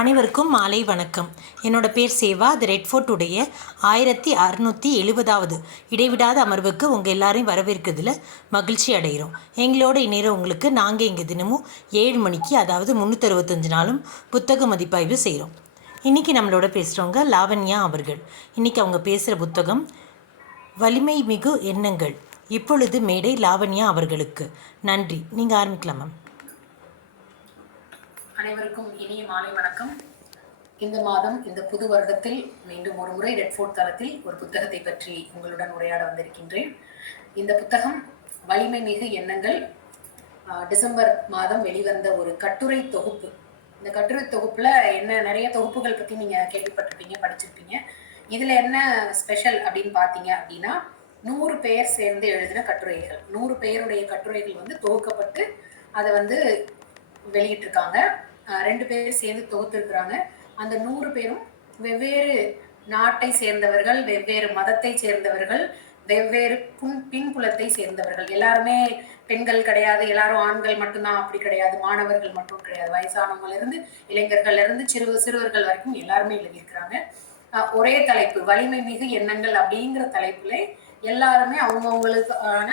அனைவருக்கும் மாலை வணக்கம். என்னோட பேர் சேவா. அது ரெட் ஃபோர்ட்டுடைய 1670வது இடைவிடாத அமர்வுக்கு உங்கள் எல்லாரையும் வரவேற்கிறதுல மகிழ்ச்சி அடைகிறோம். எங்களோட இணைய உங்களுக்கு நாங்கள் இங்கே தினமும் 7 மணிக்கு, அதாவது 365 நாளும் புத்தக மதிப்பாய்வு செய்கிறோம். இன்றைக்கி நம்மளோட பேசுகிறவங்க லாவண்யா அவர்கள். இன்றைக்கி அவங்க பேசுகிற புத்தகம் வலிமை மிகு எண்ணங்கள். இப்பொழுது மேடை லாவண்யா அவர்களுக்கு. நன்றி. நீங்கள் ஆரம்பிக்கலாம் மேம். அனைவருக்கும் இனிய மாலை வணக்கம். இந்த மாதம் இந்த புது வருடத்தில் மீண்டும் ஒரு முறை ரெட் ஃபோர்ட் தளத்தில் ஒரு புத்தகத்தை பற்றி உங்களுடன் உரையாட வந்திருக்கின்றேன். இந்த புத்தகம் வலிமை மிகு எண்ணங்கள். டிசம்பர் மாதம் வெளிவந்த ஒரு கட்டுரை தொகுப்பு. இந்த கட்டுரை தொகுப்புல நிறைய தொகுப்புகள் பத்தி நீங்க கேள்விப்பட்டிருப்பீங்க, படிச்சிருப்பீங்க. இதுல என்ன ஸ்பெஷல் அப்படின்னு பாத்தீங்க அப்படின்னா 100 பேர் சேர்ந்து எழுதின கட்டுரைகள். 100 பேருடைய கட்டுரைகள் தொகுக்கப்பட்டு அதை வெளியிட்டிருக்காங்க. 2 பேர் சேர்ந்து தொகுத்திருக்கிறாங்க. அந்த 100 பேரும் வெவ்வேறு நாட்டை சேர்ந்தவர்கள், வெவ்வேறு மதத்தை சேர்ந்தவர்கள், வெவ்வேறு பின்புலத்தை சேர்ந்தவர்கள். எல்லாருமே பெண்கள் கிடையாது, எல்லாரும் ஆண்கள் மட்டும்தான் அப்படி கிடையாது, மாணவர்கள் மட்டும் கிடையாது, வயசானவங்கல இருந்து இளைஞர்கள்ல இருந்து சிறுவர்கள் வரைக்கும் எல்லாருமே எழுதியிருக்கிறாங்க. ஒரே தலைப்பு, வலிமை மிகு எண்ணங்கள் அப்படிங்கிற தலைப்புல எல்லாருமே அவங்கவுங்களுக்கான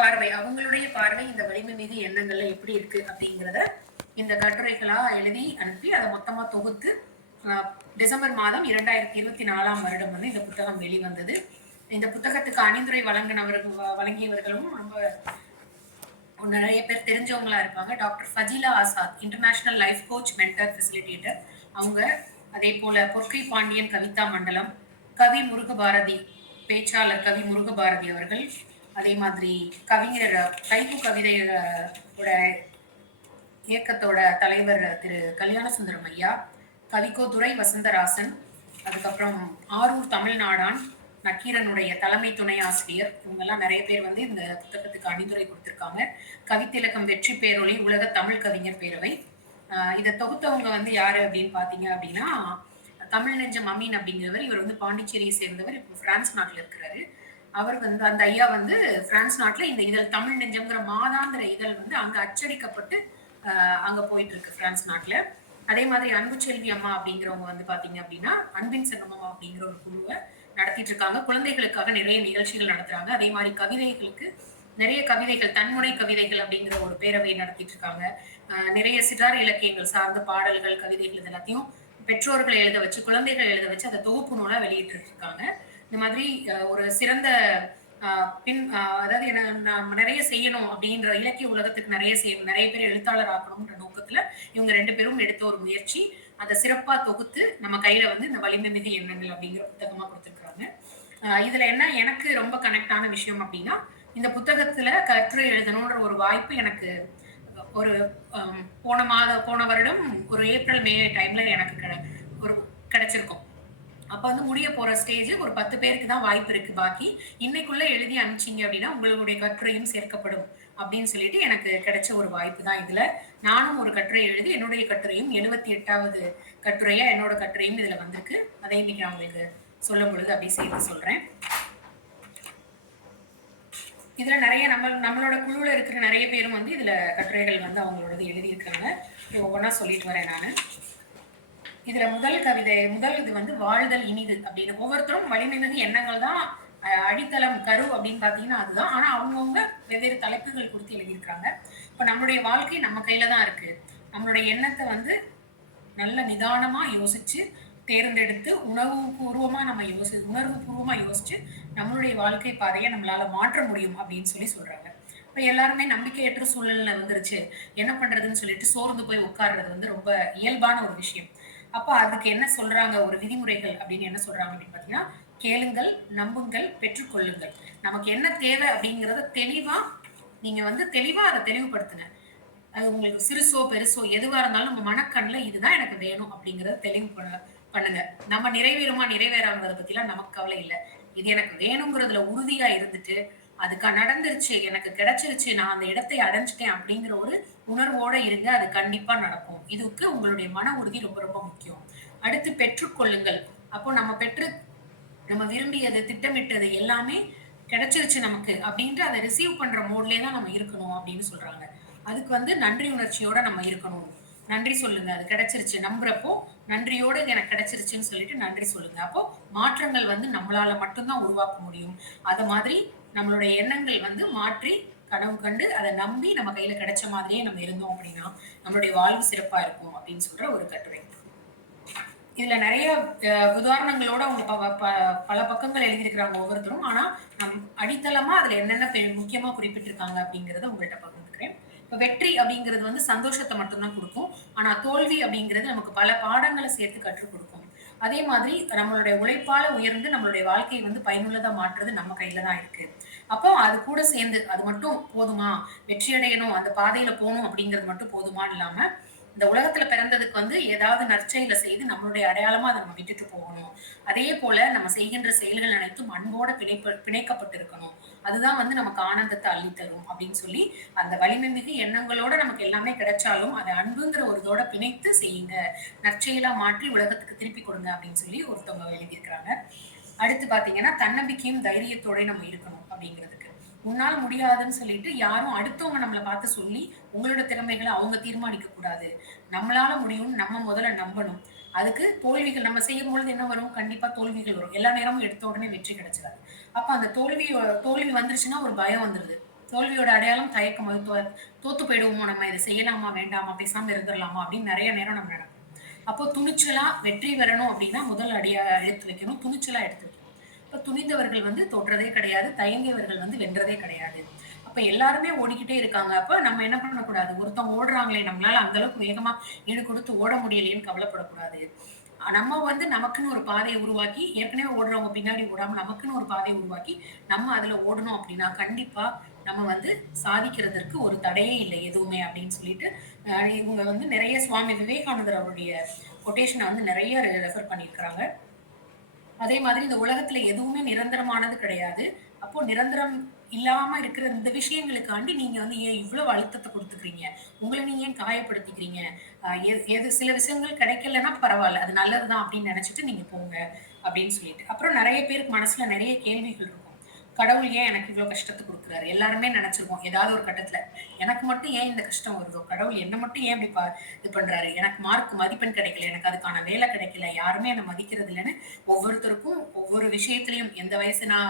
பார்வை, அவங்களுடைய பார்வை இந்த வலிமை மிகு எண்ணங்கள்ல எப்படி இருக்கு அப்படிங்கிறத இந்த கட்டுரைகளா எழுதி அனுப்பி அதை மொத்தமா தொகுத்து டிசம்பர் மாதம் 2024 வருடம் இந்த புத்தகம் வெளிவந்தது. இந்த புத்தகத்துக்கு அணிந்துரை வழங்கியவர்களும் ரொம்ப நிறைய பேர் தெரிஞ்சவங்களா இருப்பாங்க. Doctor Fazila Azad, international life coach, mentor, facilitator அவங்க. அதே போல பொற்கை பாண்டியன் கவிதா மண்டலம், கவி முருகபாரதி, பேச்சாளர் கவி முருகபாரதி அவர்கள். அதே மாதிரி கவிஞர் கைகு கவிதையோட இயக்கத்தோட தலைவர் திரு கல்யாண சுந்தரம் ஐயா, கவிக்கோதுரை வசந்தராசன், அதுக்கப்புறம் ஆரூர் தமிழ்நாடான் நக்கீரனுடைய தலைமை துணை ஆசிரியர். இவங்கெல்லாம் நிறைய பேர் இந்த புத்தகத்துக்கு அணிந்துரை கொடுத்திருக்காங்க. கவித்திலக்கம் வெற்றி பேரொளி உலக தமிழ் கவிஞர் பேரவை. இதை தொகுத்தவங்க யாரு அப்படின்னு பாத்தீங்க அப்படின்னா தமிழ் நெஞ்சம் அமீன் அப்படிங்கிறவர். இவர் பாண்டிச்சேரியை சேர்ந்தவர். இப்போ பிரான்ஸ் நாட்டுல இருக்கிறாரு. அவர் அந்த ஐயா பிரான்ஸ் நாட்டுல இந்த இதழ் தமிழ் நெஞ்சம்ங்கிற மாதாந்திர இதழ் அங்க அச்சடிக்கப்பட்டு அங்க போயிட்டு இருக்கு பிரான்ஸ் நாட்டுல. அதே மாதிரி அன்பு செல்வி அம்மா அப்படிங்கிறவங்க பாத்தீங்க அப்படின்னா அன்பின் சங்கமம் அப்படிங்கிற ஒரு குழுவை நடத்திட்டு இருக்காங்க. குழந்தைகளுக்காக நிறைய நிகழ்ச்சிகள் நடத்துறாங்க. அதே மாதிரி கவிதைகளுக்கு நிறைய கவிதைகள், தன்முனை கவிதைகள் அப்படிங்கிற ஒரு பேரவை நடத்திட்டு இருக்காங்க. நிறைய சிறார் இலக்கியங்கள் சார்ந்த பாடல்கள், கவிதைகள் இது எல்லாத்தையும் பெற்றோர்களை எழுத வச்சு, குழந்தைகள் எழுத வச்சு அதை தொகுப்பு நூலா வெளியிட்டு இருக்காங்க. இந்த மாதிரி ஒரு சிறந்த அதாவது நம்ம நிறைய செய்யணும் அப்படின்ற, இலக்கிய உலகத்துக்கு நிறைய செய்யணும், நிறைய பேர் எழுத்தாளர் ஆக்கணும்ன்ற நோக்கத்துல இவங்க 2 பேரும் எடுத்த ஒரு முயற்சி. அதை சிறப்பா தொகுத்து நம்ம கையில இந்த வலிமை மிகு எண்ணங்கள் அப்படிங்கிற புத்தகமா கொடுத்துருக்காங்க. இதுல என்ன எனக்கு ரொம்ப கனெக்ட் ஆன விஷயம் அப்படின்னா, இந்த புத்தகத்துல கட்டுரை எழுதணும்ன்ற ஒரு வாய்ப்பு எனக்கு ஒரு போன வருடம் ஒரு ஏப்ரல் மே டைம்ல எனக்கு கிடைச்சிருக்கும். அப்ப முடிய போற ஸ்டேஜ் ஒரு 10 பேருக்கு தான் வாய்ப்பு இருக்கு. பாக்கி இன்னைக்குள்ள எழுதி அனுப்பிச்சிங்க அப்படின்னா உங்களுடைய கட்டுரையும் சேர்க்கப்படும் அப்படின்னு சொல்லிட்டு எனக்கு கிடைச்ச ஒரு வாய்ப்பு தான் இதுல. நானும் ஒரு கட்டுரை எழுதி என்னுடைய கட்டுரையும் 78வது கட்டுரையா என்னோட கட்டுரையும் இதுல வந்திருக்கு. அதை இன்னைக்கு நான் உங்களுக்கு சொல்லும் பொழுது அப்படி சேர்த்து சொல்றேன். இதுல நிறைய நம்மளோட குழுல இருக்கிற நிறைய பேரும் இதுல கட்டுரைகள் அவங்களோடது எழுதியிருக்காங்க. ஒவ்வொன்னா சொல்லிட்டு வரேன் நானு. இதுல முதல் கவிதை, இது வாழ்தல் இனிது அப்படின்னு. ஒவ்வொருத்தரும் வலிமை மிகு எண்ணங்கள் தான் அடித்தளம், கரு அப்படின்னு பாத்தீங்கன்னா அதுதான். ஆனா அவங்கவுங்க வெவ்வேறு தலைப்புகள் குறித்து எழுதியிருக்காங்க. இப்ப நம்மளுடைய வாழ்க்கை நம்ம கையில தான் இருக்கு. நம்மளுடைய எண்ணத்தை நல்ல நிதானமா யோசிச்சு தேர்ந்தெடுத்து உணர்வுபூர்வமா யோசிச்சு நம்மளுடைய வாழ்க்கை பாதையை நம்மளால மாற்ற முடியும் அப்படின்னு சொல்றாங்க. இப்ப எல்லாருமே நம்பிக்கையற்ற சூழல்ல வந்துருச்சு, என்ன பண்றதுன்னு சொல்லிட்டு சோர்ந்து போய் உட்கார்றது ரொம்ப இயல்பான ஒரு விஷயம். அப்ப அதுக்கு என்ன சொல்றாங்க, ஒரு விதிமுறைகள் அப்படின்னு என்ன சொல்றாங்க அப்படின்னு பாத்தீங்கன்னா, கேளுங்கள், நம்புங்கள், பெற்றுக்கொள்ளுங்கள். நமக்கு என்ன தேவை அப்படிங்கிறத தெளிவா நீங்க தெளிவா அதை தெளிவுபடுத்துங்க. அது உங்களுக்கு சிறுசோ பெருசோ எதுவா இருந்தாலும் நம்ம மனக்கண்ணுல இதுதான் எனக்கு வேணும் அப்படிங்கறத தெளிவு பண்ணுங்க. நம்ம நிறைவேறாங்கிறத பத்தி எல்லாம் நமக்கு கவலை இல்லை. இது எனக்கு வேணுங்கிறதுல உறுதியா இருந்துட்டு அதுக்கு நடந்துருச்சு, எனக்கு கிடைச்சிருச்சு, நான் அந்த இடத்தை அடைஞ்சிட்டேன் அப்படிங்கிற ஒரு உணர்வோட இருங்க. அது கண்டிப்பா நடக்கும். இதுக்கு உங்களுடைய மன உறுதி ரொம்ப ரொம்ப முக்கியம். அடுத்து பெற்றுக்கொள்ளுங்கள். அப்போ நம்ம விரும்பியது, திட்டமிட்டது எல்லாமே கிடைச்சிருச்சு நமக்கு அப்படின்ட்டு அதை ரிசீவ் பண்ற மோட்லயே தான் நம்ம இருக்கணும் அப்படின்னு சொல்றாங்க. அதுக்கு நன்றி உணர்ச்சியோட நம்ம இருக்கணும். நன்றி சொல்லுங்க. அது கிடைச்சிருச்சு நம்புறப்போ, நன்றியோட இது எனக்கு கிடைச்சிருச்சுன்னு சொல்லிட்டு நன்றி சொல்லுங்க. அப்போ மாற்றங்கள் வந்து நம்மளால மட்டும் தான் உருவாக்க முடியும். அத மாதிரி நம்மளுடைய எண்ணங்கள் வந்து மாற்றி கனவு கண்டு அத நம்பி நம்ம கையில கிடைச்ச மாதிரியே நம்ம இருந்தோம் அப்படின்னா, நம்மளுடைய வாழ்வு சிறப்பா இருக்கும் அப்படின்னு சொல்ற ஒரு கட்டுரை. இதுல நெறைய உதாரணங்களோட அவங்க பல பக்கங்கள் எழுதியிருக்கிறாங்க ஒவ்வொருத்தரும். ஆனா, அடித்தளமா அதுல என்னென்ன முக்கியமா குறிப்பிட்டிருக்காங்க அப்படிங்கிறத உங்கள்ட்ட பகிர்ந்துக்கிறேன். இப்ப வெற்றி அப்படிங்கிறது வந்து சந்தோஷத்த மட்டும் தான் குடுக்கும். ஆனா, தோல்வி அப்படிங்கிறது நமக்கு பல பாடங்கள சேர்த்து கற்றுக் குடுக்கும். அதே மாதிரி நம்மளுடைய உழைப்பால உயர்ந்து நம்மளுடைய வாழ்க்கைய வந்து பயனுள்ளதா மாற்றுறது நம்ம கையில தான் இருக்கு. அப்போ அது கூட சேர்ந்து அது மட்டும் போதுமா? வெற்றி அடையணும், அந்த பாதையில போணும் அப்படிங்கிறது மட்டும் போதுமான்னு இல்லாம, இந்த உலகத்துல பிறந்ததுக்கு வந்து ஏதாவது நற்செயல செய்து நம்மளுடைய அடையாளமா அத நம்ம விட்டுட்டு போகணும். அதே போல நம்ம செய்கின்ற செயல்கள் அனைத்தும் அன்போட பிணைக்கப்பட்டிருக்கணும். அதுதான் வந்து நமக்கு ஆனந்தத்த அள்ளி தரும் அப்படின்னு சொல்லி, அந்த வலிமை மிகு எண்ணங்களோட நமக்கு எல்லாமே கிடைச்சாலும், அத அன்புங்கிற ஒரு இதோட பிணைத்து செய்யுங்க. நற்செயலா மாற்றி உலகத்துக்கு திருப்பி கொடுங்க அப்படின்னு சொல்லி ஒருத்தவங்க எழுதியிருக்கிறாங்க. அடுத்து பாத்தீங்கன்னா, தன்னம்பிக்கையும் தைரியத்தோட நம்ம இருக்கணும் அப்படிங்கிறதுக்கு. உன்னால முடியாதுன்னு சொல்லிட்டு யாரும் அடுத்தவங்க நம்மள பார்த்து சொல்லி, உங்களோட திறமைகள அவங்க தீர்மானிக்க கூடாது. நம்மளால முடியும்னு நம்ம முதல்ல நம்பணும். அதுக்கு தோல்விகள் நம்ம செய்யும்பொழுது என்ன வரும்? கண்டிப்பா தோல்விகள் வரும். எல்லா நேரமும் எடுத்த உடனே வெற்றி கிடைச்சிராது. அப்ப அந்த தோல்வி வந்துருச்சுன்னா ஒரு பயம் வந்துருது. தோல்வியோட அடையாளம் தயக்கம். அது தோத்து போயிடுவோமோ! நம்ம இத செய்யலாமா? வேண்டாமா? பேசாம இருந்துரலாமா? அப்படின்னு நெறைய நேரம் நம்ம நினைப்போம். அப்போ துணிச்சலா வெற்றி பெறணும் அப்படின்னா, முதல் அடியா எடுத்து வைக்கணும். துணிச்சலா எடுத்து வைக்கணும். இப்ப துணிந்தவர்கள் வந்து தோற்றதே கிடையாது. தயங்கியவர்கள் வந்து வென்றதே கிடையாது. அப்ப எல்லாருமே ஓடிக்கிட்டே இருக்காங்க. அப்ப நம்ம என்ன பண்ணக்கூடாது? ஒருத்தவங்க ஓடுறாங்களே, நம்மளால அந்த அளவுக்கு வேகமா ஈடு கொடுத்து ஓட முடியலையேன்னு கவலைப்படக்கூடாது. நம்ம வந்து நமக்குன்னு ஒரு பாதைய உருவாக்கி, ஏற்கனவே ஓடுறவங்க பின்னாடி ஓடாம நமக்குன்னு ஒரு பாதைய உருவாக்கி, நம்ம அதுல ஓடணும் அப்படின்னா, கண்டிப்பா நம்ம வந்து சாதிக்கிறதற்கு ஒரு தடையே இல்லை எதுவுமே அப்படின்னு சொல்லிட்டு, இவங்க வந்து நெறைய சுவாமி விவேகானந்தர் அவருடைய கொட்டேஷன வந்து நெறைய ரெஃபர் பண்ணியிருக்கிறாங்க. அதே மாதிரி இந்த உலகத்துல எதுவுமே நிரந்தரமானது கிடையாது. அப்போ நிரந்தரம் இல்லாம இருக்கிற இந்த விஷயங்களுக்காண்டி நீங்க வந்து ஏன் இவ்வளவு அழுத்தத்த குடுத்துக்கிறீங்க? உங்கள நீங்க ஏன் காயப்படுத்திக்கிறீங்க? எது சில விஷயங்கள் கிடைக்கலன்னா பரவால்ல. அது நல்லது தான் அப்படின்னு நெனச்சுட்டு நீங்க போங்க அப்படின்னு சொல்லிட்டு. அப்புறம் நெறைய பேருக்கு மனசுல நெறைய கேள்விகள் இருக்கும். கடவுள் ஏன் எனக்கு இவ்ளோ கஷ்டத்த குடுக்குறாரு? எல்லாருமே நெனச்சிருப்போம் ஏதாவது ஒரு கட்டத்துல. எனக்கு மட்டும் ஏன் இந்த கஷ்டம் வருதோ? கடவுள் என்ன மட்டும் ஏன் இப்படி இது பண்றாரு? எனக்கு மார்க் மதிப்பெண் கிடைக்கல. எனக்கு அதுக்கான வேலை கிடைக்கல. யாருமே என்ன மதிக்கிறது இல்லன்னு ஒவ்வொருத்தருக்கும் ஒவ்வொரு விஷயத்திலயும் எந்த வயதினரா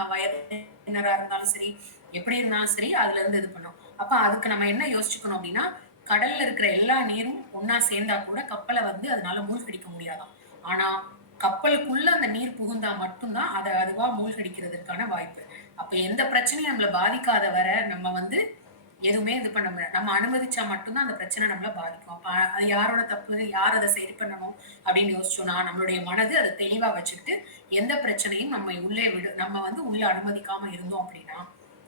இருந்தாலும் சரி, எப்படி இருந்தாலும் சரி, அதுல இருந்து இது பண்ணும். அப்ப அதுக்கு நம்ம என்ன யோசிச்சுக்கணும் அப்படின்னா, கடல்ல இருக்கிற எல்லா நீரும் ஒண்ணா சேர்ந்தா கூட கப்பல வந்து அதனால மூழ்கடிக்க முடியாதாம். ஆனா, கப்பலுக்குள்ள அந்த நீர் புகுந்தா மட்டும் தான் அதுவா மூழ்கடிக்கிறதற்கான வாய்ப்பு. அப்ப எந்த பிரச்சனையும் நம்மள பாதிக்காத வர நம்ம வந்து எதுவுமே இது பண்ண முடியாது. நம்ம அனுமதிச்சா மட்டும் தான் அந்த பிரச்சனை நம்மள பாதிக்கும். அப்ப அது யாரோட தப்பு? யார் அத சரி பண்ணணும்? அப்படின்னு யோசிச்சோம்னா, நம்மளுடைய மனது அத தெளிவா வச்சுக்கிட்டு, எந்த பிரச்சனையும் நம்ம வந்து உள்ள அனுமதிக்காம இருந்தோம் அப்படின்னா,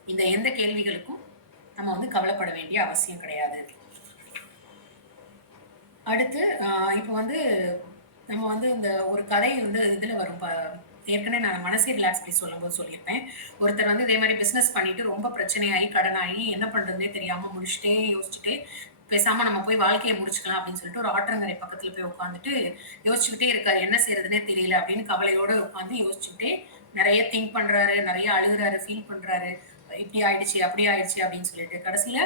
இந்த எந்த கேள்விகளுக்கும் நம்ம வந்து கவலைப்பட வேண்டிய அவசியம் கிடையாது. அடுத்து இப்ப வந்து நம்ம வந்து இந்த ஒரு கதை வந்து இதுல வரும். ஏற்கனவே நான் மனசே ரிலாக்ஸ் பண்ணி சொல்லும்போது சொல்லியிருப்பேன். ஒருத்தர் வந்து இதே மாரி பிசினஸ் பண்ணிட்டு ரொம்ப பிரச்சனையாயி, கடனாகி என்ன பண்றதுன்னே தெரியாம முழிச்சுட்டே யோசிச்சுட்டே, பேசாம நம்ம போய் வாழ்க்கைய முடிச்சுக்கலாம் அப்படின்னு சொல்லிட்டு ஒரு ஆற்றங்கரை பக்கத்துல போய் உட்காந்துட்டு யோசிச்சுக்கிட்டே இருக்காரு. என்ன செய்றதுன்னே தெரியல அப்படின்னு கவலையோட உட்காந்து யோசிச்சுக்கிட்டே நெறைய திங்க் பண்றாரு, நெறைய அழுகுறாரு, ஃபீல் பண்றாரு. இப்படி ஆயிடுச்சு, அப்படி ஆயிடுச்சு அப்படின்னு சொல்லிட்டு. கடைசியில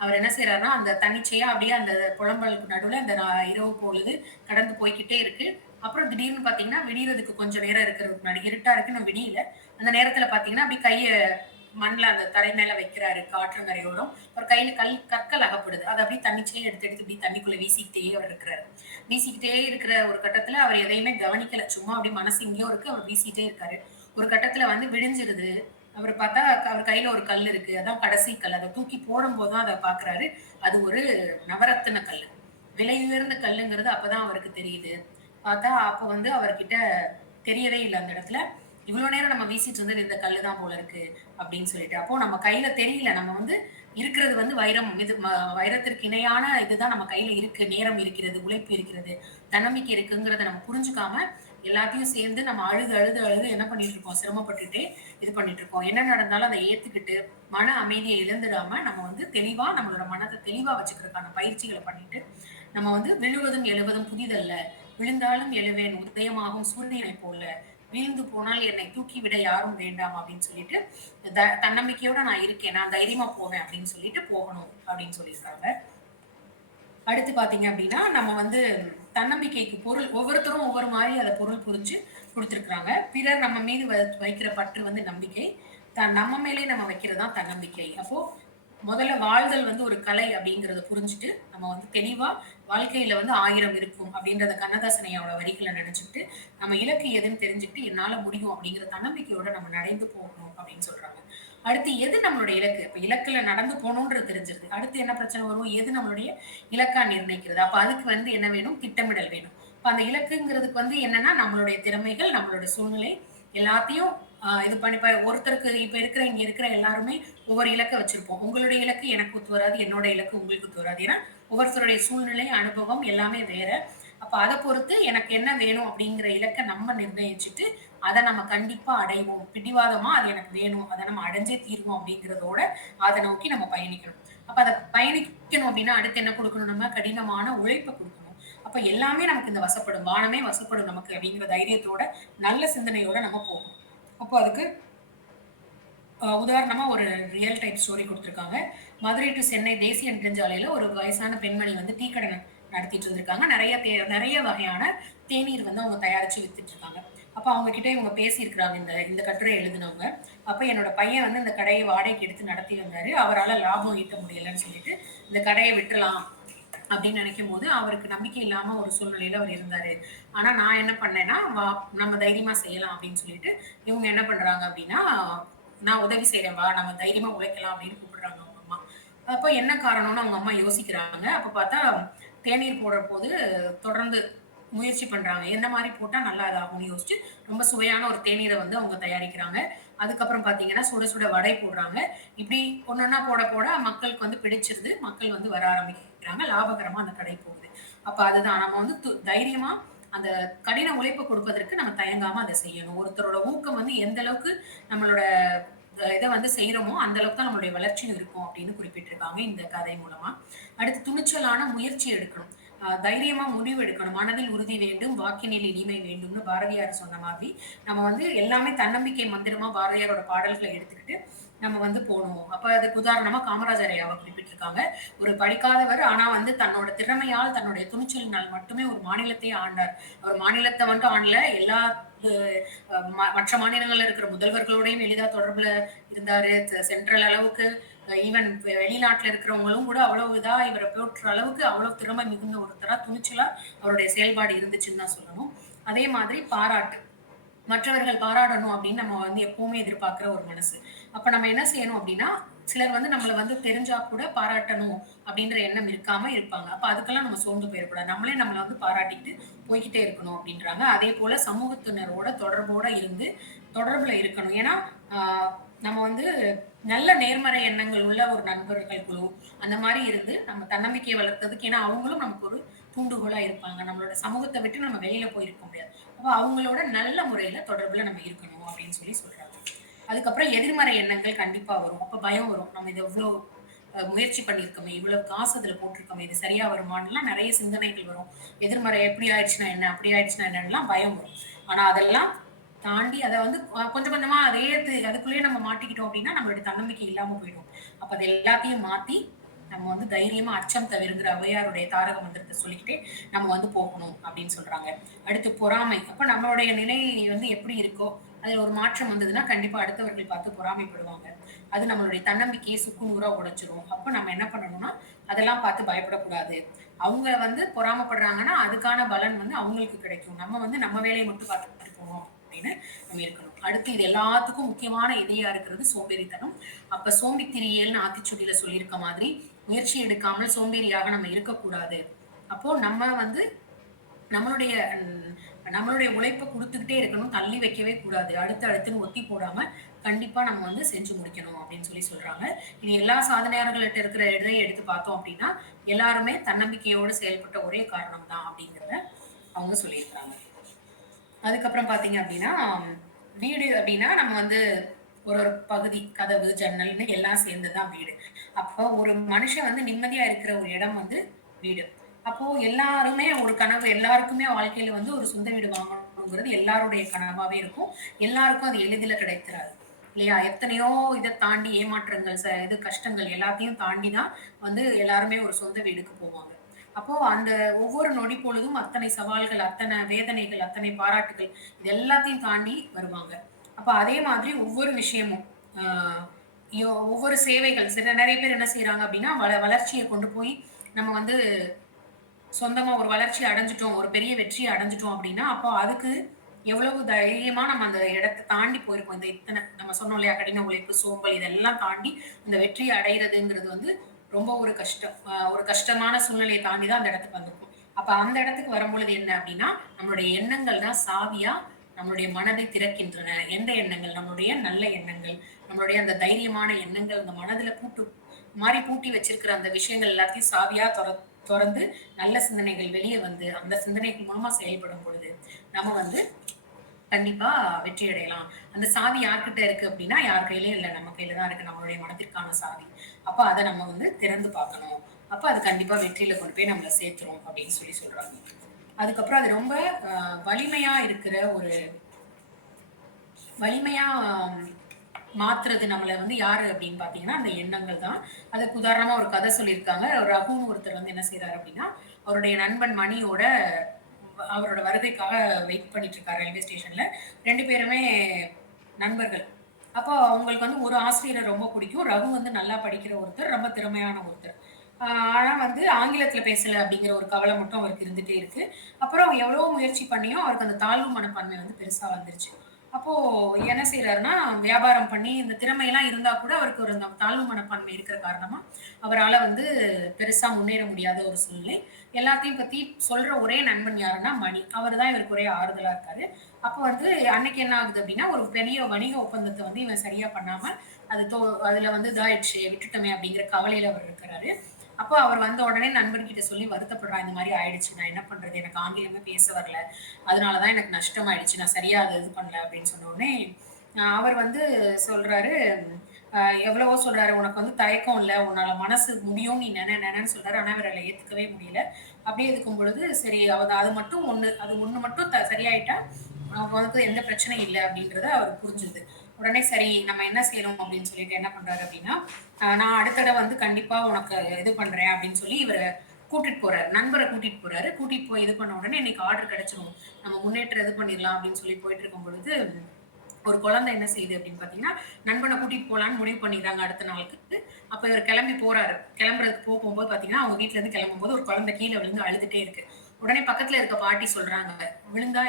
அவர் என்ன செய்றாருன்னா, அந்த தன்னிச்சையா அப்படியே அந்த புலம்பலுக்கு நடுவுல அந்த இரவு பொழுது கடந்து போய்க்கிட்டே இருக்கு. அப்புறம் திடீர்னு பார்த்தீங்கன்னா, விடியறதுக்கு கொஞ்சம் நேரம் இருக்கிறதுக்கு முன்னாடி இருட்டா இருக்கு, இன்னும் விடியல. அந்த நேரத்துல பார்த்தீங்கன்னா, அப்படியே கைய மண்ல அந்த தரை மேல வைக்கிறாரு ஆற்றங்கரையோரம். அவர் கையில கற்கள் அகப்படுது. அத அப்படியே தன்னிச்சையா எடுத்து எடுத்து இப்படி தண்ணிக்குள்ள வீசிக்கிட்டே அவர் இருக்கிறாரு. வீசிக்கிட்டே இருக்கிற ஒரு கட்டத்துல அவர் எதையுமே கவனிக்கல. சும்மா அப்படியே மனசு எங்கேயோ இருக்கு. அவர் வீசிட்டே இருக்காரு. ஒரு கட்டத்துல வந்து விடிஞ்சிருது. அவரு பார்த்தா அவர் கையில ஒரு கல் இருக்கு. அதான் கடைசி கல். அத தூக்கி போடும்போது தான் அத பார்க்குறாரு. அது ஒரு நவரத்தின கல்லு. விலை உயர்ந்த கல்லுங்கிறது அப்பதான் அவருக்கு தெரியுது. பார்த்தா அப்ப வந்து அவர்கிட்ட தெரியவே இல்ல அந்த இடத்துல. இவ்ளோ நேரம் நம்ம வீசிட்டு இருந்தது இந்த கல்லு தான் போல இருக்கு அப்படின்னு சொல்லிட்டு. அப்போ நம்ம கையில தெரியல. நம்ம வந்து இருக்கிறது வந்து வைரம். இது வைரத்திற்கு இணையான இதுதான் நம்ம கையில இருக்கு. நேரம் இருக்கிறது, உழைப்பு இருக்கிறது, தன்னம்பிக்கை இருக்குங்கிறத நம்ம புரிஞ்சுக்காம, எல்லாத்தையும் சேர்ந்து நம்ம அழுது, அழுது, அழுது என்ன பண்ணிட்டு இருக்கோம்? சிரமப்பட்டுட்டே இது பண்ணிட்டு இருக்கோம். என்ன நடந்தாலும் அத ஏத்துக்கிட்டு, மன அமைதிய இழந்துடாம, நம்ம வந்து தெளிவா நம்மளோட மனத தெளிவா வச்சுக்கிறதுக்கான பயிற்சிகள பண்ணிட்டு, நம்ம வந்து விழுவதும் எழுவதும் புதிதல்ல. விழுந்தாலும் எழுவேன் உதயமாகும் சூரியனைப் போல. வீழ்ந்து போனால் என்னை தூக்கிவிட யாரும் வேண்டாம் அப்படின்னு சொல்லிட்டு, தன்னம்பிக்கையோட நான் இருக்கேன். நான் தைரியமா போவேன் அப்படின்னு சொல்லிட்டு போகணும் அப்படின்னு சொல்லியிருக்காங்க. அடுத்து பார்த்தீங்க அப்படின்னா, நம்ம வந்து தன்னம்பிக்கைக்கு பொருள் ஒவ்வொருத்தரும் ஒவ்வொரு மாரி அத பொருள் புரிஞ்சு குடுத்துருக்காங்க. பிறர் நம்ம மீது வைக்கிற பற்று வந்து நம்பிக்கை. நம்ம மேலே நம்ம வைக்கிறது தான் தன்னம்பிக்கை. அப்போ முதல்ல வாழ்தல் வந்து ஒரு கலை அப்படிங்கிறத புரிஞ்சுட்டு, நம்ம வந்து தெளிவா வாழ்க்கையில வந்து 1000 இருக்கும் அப்படின்றத கண்ணதாசன் ஐயாவோட வரிகள நெனச்சுக்கிட்டு, நம்ம இலக்கு எதுன்னு தெரிஞ்சுக்கிட்டு, என்னால முடியும் அப்படிங்கிற தன்னம்பிக்கையோட நம்ம நடந்து போகணும் அப்படின்னு சொல்றாங்க. அடுத்து எது நம்மளுடைய இலக்கு? இப்ப இலக்குல நடந்து போணும்ன்றது தெரிஞ்சிருது. அடுத்து என்ன பிரச்சனை வரும்? எது நம்மளுடைய இலக்கா நிர்ணயிக்கிறது? அப்ப அதுக்கு வந்து என்ன வேணும்? திட்டமிடல் வேணும். இப்ப அந்த இலக்குங்கிறதுக்கு வந்து என்னன்னா, நம்மளுடைய திறமைகள், நம்மளுடைய சூழ்நிலை எல்லாத்தையும் இது பண்ணி இப்ப ஒருத்தருக்கு இங்க இருக்கிற எல்லாருமே ஒவ்வொரு இலக்க வச்சிருப்போம். உங்களுடைய இலக்கு எனக்கு ஒத்து வராது. என்னோட இலக்கு உங்களுக்கு ஒத்து வராது. ஏன்னா, ஒவ்வொருத்தருடைய சூழ்நிலை, அனுபவம் எல்லாமே வேற. அப்ப அத பொறுத்து எனக்கு என்ன வேணும் அப்படிங்கிற இலக்க நம்ம நிர்ணயிச்சுட்டு, அத நம்ம கண்டிப்பா அடைவோம். பிடிவாதமா அது எனக்கு வேணும். அத நம்ம அடைஞ்சே தீருவோம் அப்படிங்கிறதோட, அத நோக்கி நம்ம பயணிக்கணும். அப்ப அத பயணிக்கணும் அப்படின்னா, அடுத்து என்ன குடுக்கணும் நம்ம? கடினமான உழைப்ப குடுக்கணும். அப்ப எல்லாமே நமக்கு இந்த வசப்படும். வானமே வசப்படும் நமக்கு அப்படிங்கிற தைரியத்தோட, நல்ல சிந்தனையோட நம்ம போகணும். அப்போ அதுக்கு உதாரணமா ஒரு ரியல் டைப் ஸ்டோரி குடுத்துருக்காங்க. மதுரை டூ சென்னை தேசிய நெடுஞ்சாலையில ஒரு வயசான பெண்மணி வந்து டீ கடை நடத்திட்டு இருந்திருக்காங்க. நெறைய வகையான தேநீர் வந்து அவங்க தயாரிச்சு வித்துட்டு இருக்காங்க. அப்ப அவங்க கிட்ட இவங்க பேசியிருக்கிறாங்க இந்த இந்த கட்டுரை எழுதினவங்க. அப்ப என்னோட பையன் வந்து இந்த கடைய வாடகைக்கு எடுத்து நடத்தி வந்தாரு. அவரால லாபம் ஈட்ட முடியலன்னு சொல்லிட்டு, இந்த கடைய விட்டுறலாம் அப்படின்னு நினைக்கும்போது, அவருக்கு நம்பிக்கை இல்லாம ஒரு சூழ்நிலையில அவர் இருந்தாரு. ஆனா நான் என்ன பண்ணேன்னா, நம்ம தைரியமா செய்யலாம் அப்படின்னு சொல்லிட்டு, இவங்க என்ன பண்றாங்க அப்படின்னா, நான் உதவி செய்றேன் வா! நம்ம தைரியமா உழைக்கலாம் அப்படின்னு கூப்பிடுறாங்க அவங்க அம்மா. அப்ப என்ன காரணம்னு அவங்க அம்மா யோசிக்கிறாங்க. அப்ப பார்த்தா தேநீர் போடுறபோது தொடர்ந்து முயற்சி பண்றாங்க. எந்த மாரி போட்டா நல்லா இதாகும்னு யோசிச்சு, ரொம்ப சுவையான ஒரு தேநீர வந்து அவங்க தயாரிக்கிறாங்க. அதுக்கப்புறம் பார்த்தீங்கன்னா, சுட சுட வடை போடுறாங்க. இப்படி ஒண்ணொன்னா போட போட மக்களுக்கு வந்து பிடிச்சிருது. மக்கள் வந்து வர ஆரம்பிக்கிறாங்க. லாபகரமா அந்த கடை போகுது. அப்ப அதுதான் நம்ம வந்து தைரியமா அந்த கடின உழைப்ப கொடுப்பதற்கு நம்ம தயங்காம அத செய்யணும். ஒருத்தரோட ஊக்கம் வந்து எந்த அளவுக்கு நம்மளோட இத வந்து செய்றோமோ, அந்த அளவுக்கு தான் நம்மளுடைய வளர்ச்சியும் இருக்கும் அப்படின்னு குறிப்பிட்டிருக்காங்க இந்த கதை மூலமா. அடுத்து துணிச்சலான முயற்சி எடுக்கணும். தைரியமா முடிவு எடுக்கணும். மனதில் உறுதி வேண்டும், வாக்கினில் இனிமை வேண்டும்னு பாரதியார் சொன்ன மாதிரி, நம்ம வந்து எல்லாமே தன்னம்பிக்கை மந்திரமா பாரதியாரோட பாடல்கள எடுத்துக்கிட்டு நம்ம வந்து போணும். அப்ப அதுக்கு உதாரணமா காமராஜர் ஐயாவ குறிப்பிட்டிருக்காங்க. ஒரு படிக்காதவர் ஆனா வந்து தன்னோட திறமையால், தன்னுடைய துணிச்சலினால் மட்டுமே ஒரு மாநிலத்தையே ஆண்டார். அவர் மாநிலத்த மட்டும் ஆளல, எல்லா மற்ற மாநிலங்கள்ல இருக்கிற முதல்வர்களோடையும் எளிதா தொடர்புல இருந்தாரு. சென்ட்ரல் அளவுக்கு ஈவன் வெளிநாட்டுல இருக்கிறவங்களும் கூட அவ்வளவு இதா இவர போற்றுற அளவுக்கு அவ்வளவு திறமை மிகுந்த ஒருத்தரா துணிச்சலா அவருடைய செயல்பாடு இருந்துச்சுன்னு தான் சொல்லணும். அதே மாதிரி பாராட்டு. மற்றவர்கள் பாராட்டணும் அப்படின்னு நம்ம வந்து எப்பவுமே எதிர்பார்க்கிற ஒரு மனசு. அப்ப நம்ம என்ன செய்யணும் அப்படின்னா, சிலர் வந்து நம்மள வந்து தெரிஞ்சா கூட பாராட்டணும் அப்படின்ற எண்ணம் இருக்காம இருப்பாங்க. அப்ப அதுக்கெல்லாம் நம்ம சோர்ந்து போயிறக்கூடாது. நம்மளே நம்மள வந்து பாராட்டிக்கிட்டு போய்க்கிட்டே இருக்கணும் அப்படின்றாங்க. அதேபோல சமூகத்தினரோட தொடர்போட இருந்து தொடர்புல இருக்கணும். ஏன்னா, ஆ நம்ம வந்து நல்ல நேர்மறை எண்ணங்கள் உள்ள ஒரு நண்பர்கள் குழு, அந்த மாரி இருந்து நம்ம தன்னம்பிக்கைய வளர்த்ததுக்கு ஏன்னா அவங்களும் நமக்கு ஒரு தூண்டுகோலா இருப்பாங்க. நம்மளோட சமூகத்த விட்டு நம்ம வெளியில போயிருக்க முடியாது. அப்ப அவங்களோட நல்ல முறையில தொடர்புல நம்ம இருக்கணும் அப்படின்னு சொல்றாங்க. அதுக்கப்புறம் எதிர்மறை எண்ணங்கள் கண்டிப்பா வரும். அப்ப பயம் வரும். நம்ம இத இவ்ளோ முயற்சி பண்ணியிருக்கோமே, இவ்வளவு காசு அதுல போட்டிருக்கோமே, இது சரியா வருமான்னுலாம் நெறைய சிந்தனைகள் வரும். எதிர்மறை எப்படி ஆயிடுச்சுனா என்ன? அப்படி ஆயிடுச்சுனா என்னன்னுலாம் பயம் வரும். ஆனா அதெல்லாம் தாண்டி அத வந்து கொஞ்சம் கொஞ்சமா அதே அதுக்குள்ளேயே நம்ம மாட்டிக்கிட்டோம் அப்படின்னா, நம்மளுடைய தன்னம்பிக்கை இல்லாம போயிடும். அப்ப அது எல்லாத்தையும் மாத்தி, நம்ம வந்து தைரியமா அச்சம் தவிருங்கிற ஔவையாருடைய தாரக மந்திரத்த சொல்லிக்கிட்டே நம்ம வந்து போகணும் அப்படின்னு சொல்றாங்க. அடுத்து பொறாமை. அப்ப நம்மளுடைய நிலை வந்து எப்படி இருக்கோ, அதுல ஒரு மாற்றம் வந்ததுன்னா, கண்டிப்பா அடுத்தவர்கள் பார்த்து பொறாமைப்படுவாங்க. அது நம்மளுடைய தன்னம்பிக்கையை சுக்குநூறா உடைச்சிரும். அப்ப நம்ம என்ன பண்ணணும்னா, அதெல்லாம் பார்த்து பயப்படக்கூடாது. அவங்க வந்து பொறாமப்படுறாங்கன்னா, அதுக்கான பலன் வந்து அவங்களுக்கு கிடைக்கும். நம்ம வந்து நம்ம வேலைய மட்டும் பார்த்துட்டு போணும் அப்படின்னு நம்ம இருக்கணும். அடுத்து இது எல்லாத்துக்கும் முக்கியமான எதிரியா இருக்கிறது சோம்பேறித்தனம். அப்ப சோம்பித்திரியல்னு ஆத்திச்சூடியில சொல்லியிருக்க மாதிரி, முயற்சி எடுக்காமல் சோம்பேறியாக நம்ம இருக்கக்கூடாது. அப்போ நம்ம வந்து நம்மளுடைய நம்மளுடைய உழைப்ப குடுத்துக்கிட்டே இருக்கணும். தள்ளி வைக்கவே கூடாது. அடுத்துன்னு ஒத்தி போடாம, கண்டிப்பா நம்ம வந்து செஞ்சு முடிக்கணும் அப்படின்னு சொல்றாங்க. இது எல்லா சாதனையாளர்கள்ட்ட இருக்கிற இதைய எடுத்து பார்த்தோம் அப்படின்னா, எல்லாருமே தன்னம்பிக்கையோடு செயல்பட்ட ஒரே காரணம் தான் அப்படிங்கிறத அவங்க சொல்லியிருக்காங்க. அதுக்கப்புறம் பார்த்தீங்க அப்படின்னா, வீடு அப்படின்னா நம்ம வந்து ஒரு பகுதி, கதவு, ஜன்னல்னு எல்லாம் சேர்ந்தது தான் வீடு. அப்போ ஒரு மனுஷன் வந்து நிம்மதியா இருக்கிற ஒரு இடம் வந்து வீடு. அப்போ எல்லாருமே ஒரு கனவு எல்லாருக்குமே வாழ்க்கையில வந்து ஒரு சொந்த வீடு வாங்கணுங்கிறது எல்லாருடைய கனவாவே இருக்கும். எல்லாருக்கும் அது எளிதில கிடைத்திராது. இல்லையா? எத்தனையோ இத தாண்டி ஏமாற்றங்கள், இது கஷ்டங்கள் எல்லாத்தையும் தாண்டி தான் வந்து எல்லாருமே ஒரு சொந்த வீடுக்கு போவாங்க. அப்போ அந்த ஒவ்வொரு நொடி பொழுதும் அத்தனை சவால்கள், அத்தனை வேதனைகள், அத்தனை பாராட்டுகள் இது எல்லாத்தையும் தாண்டி வருவாங்க. அப்ப அதே மாதிரி ஒவ்வொரு விஷயமும் ஆ ஒவ்வொரு சேவைகள் சில நெறைய பேர் என்ன செய்றாங்க அப்டின்னா, வளர்ச்சிய கொண்டு போய் நம்ம வந்து சொந்தமா ஒரு வளர்ச்சி அடைஞ்சுட்டோம், ஒரு பெரிய வெற்றிய அடைஞ்சுட்டோம் அப்டின்னா, அப்போ அதுக்கு எவ்வளவு தைரியமா நம்ம அந்த இடத்த தாண்டி போயிருக்கோம். இந்த இத்தன நம்ம சொன்னோம் இல்லையா? கடின உழைப்பு, சோம்பல் இதெல்லாம் தாண்டி இந்த வெற்றிய அடையறதுங்கிறது வந்து ரொம்ப ஒரு கஷ்டம். ஒரு கஷ்டமான சூழ்நிலைய தாண்டி தான் அந்த இடத்துக்கு வந்திருப்போம். அப்ப அந்த இடத்துக்கு வரும்பொழுது என்ன அப்டின்னா, நம்மளுடைய எண்ணங்கள் தான் சாவியா நம்மளுடைய மனதை திறக்கின்றன. எந்த எண்ணங்கள்? நம்மளுடைய நல்ல எண்ணங்கள், நம்மளுடைய அந்த தைரியமான எண்ணங்கள், அந்த மனதில பூட்டி வச்சிருக்கிற அந்த விஷயங்கள் எல்லாத்தையும் சாவியா தொறந்து நல்ல சிந்தனைகள் வெளிய வந்து, அந்த சிந்தனைகள் மூலமா செயல்படும் பொழுது, நம்ம வந்து கண்டிப்பா வெற்றி அடையலாம். அந்த சாவி யார்கிட்ட இருக்கு அப்டின்னா, யார் கையிலயும் இல்ல. நம்ம கையில தான் இருக்கு. நம்மளுடைய மனதிற்கான சாவி. அப்ப அத நம்ம வந்து திறந்து பார்க்கணும். அப்ப அது கண்டிப்பா வெற்றில கொண்டு போய் நம்மள சேர்த்துரும் அப்டின்னு சொல்றாங்க. அதுக்கப்புறம் அது ரொம்ப அ வலிமையா இருக்கிற ஒரு வலிமையா மாத்துறது நம்மள வந்து யாரு அப்படின்னு பார்த்தீங்கன்னா, அந்த எண்ணங்கள் தான். அதுக்கு உதாரணமா ஒரு கதை சொல்லியிருக்காங்க. ரகுன்னு ஒருத்தர் வந்து என்ன செய்றாரு அப்படின்னா, அவருடைய நண்பன் மணியோட அவரோட வருகைக்காக வெயிட் பண்ணிட்டு இருக்காரு ரயில்வே ஸ்டேஷன்ல. 2 பேருமே நண்பர்கள். அப்போ அவங்களுக்கு வந்து ஒரு ஆசிரியர ரொம்ப பிடிக்கும். ரகு வந்து நல்லா படிக்கிற ஒருத்தர், ரொம்ப திறமையான ஒருத்தர். ஆ ஆனா வந்து ஆங்கிலத்தில பேசல அப்படிங்கிற ஒரு கவலை மட்டும் அவருக்கு இருந்துட்டே இருக்கு. அப்புறம் எவ்வளவோ முயற்சி பண்ணியும் அவருக்கு அந்த தாழ்வு மனப்பான்மை வந்து பெருசா வந்துருச்சு. அப்போ என்ன செய்றாருன்னா, வியாபாரம் பண்ணி இந்த திறமையெல்லாம் இருந்தா கூட அவருக்கு ஒரு அந்த தாழ்வு மனப்பான்மை இருக்கிற காரணமா, அவரால வந்து பெருசா முன்னேற முடியாத ஒரு சூழ்நிலை. எல்லாத்தையும் பத்தி சொல்ற ஒரே நண்பன் யாருன்னா மணி. அவரு தான் இவருக்கு ஒரே ஆறுதலா இருக்காரு. அப்ப வந்து அன்னைக்கு என்ன ஆகுது அப்டின்னா, ஒரு பெரிய வணிக ஒப்பந்தத்த வந்து இவன் சரியா பண்ணாம, அது அதுல வந்து இதாயிடுச்சு, விட்டுட்டோமே அப்டிங்கிற கவலையில அவர் இருக்கிறாரு. அப்போ அவர் வந்த உடனே நண்பன்கிட்ட சொல்லி வருத்தப்படுறான். இந்த மாரி ஆயிடுச்சு. நான் என்ன பண்றது? எனக்கு ஆங்கிலமே பேச வரல. அதனால தான் எனக்கு நஷ்டமாயிடுச்சு. நான் சரியா அத இது பண்ணல அப்டின்னு சொன்ன உடனே, அவர் வந்து சொல்றாரு, அ எவ்வளவோ சொல்றாரு. உனக்கு வந்து தயக்கம் இல்ல. உன்னால மனசு முடியும். நீ நெனன்னு சொல்றாரு. ஆனா அவரால ஏத்துக்கவே முடியல. அப்டியே இருக்கும் பொழுது, சரி அது மட்டும் ஒண்ணு. அது ஒண்ணு மட்டும் சரியாயிட்டா, அவனுக்கு எந்த பிரச்சனையும் இல்ல அப்டின்றது அவருக்கு புரிஞ்சுது. உடனே சரி நம்ம என்ன செய்யணும் அப்டின்னு சொல்லிட்டு என்ன பண்றாரு அப்டின்னா, நான் அடுத்த தடவ வந்து கண்டிப்பா உனக்கு இது பண்றேன் அப்டின்னு சொல்லி இவர கூட்டிட்டு போறாரு. நண்பர கூட்டிட்டு போறாரு. கூட்டிட்டு போய் இது பண்ண உடனே இன்னைக்கு ஆர்டர் கிடைச்சிரும். நம்ம முன்னேற்றம் இது பண்ணிடலாம் அப்டின்னு சொல்லி போயிட்டு இருக்கும் பொழுது, ஒரு குழந்தை என்ன செய்யுது அப்படின்னு பார்த்தீங்கன்னா, நண்பன கூட்டிட்டு போலான்னு முடிவு பண்ணிடுறாங்க அடுத்த நாளுக்கு. அப்ப இவர் கிளம்பி போறாரு. கிளம்புறதுக்கு போகும்போது பார்த்தீங்கன்னா, அவங்க வீட்ல இருந்து கிளம்பும்போது ஒரு குழந்தை கீழ விழுந்து அழுதுட்டே இருக்கு. உடனே பக்கத்துல இருக்க பாட்டி சொல்றாங்க, "விழுந்தா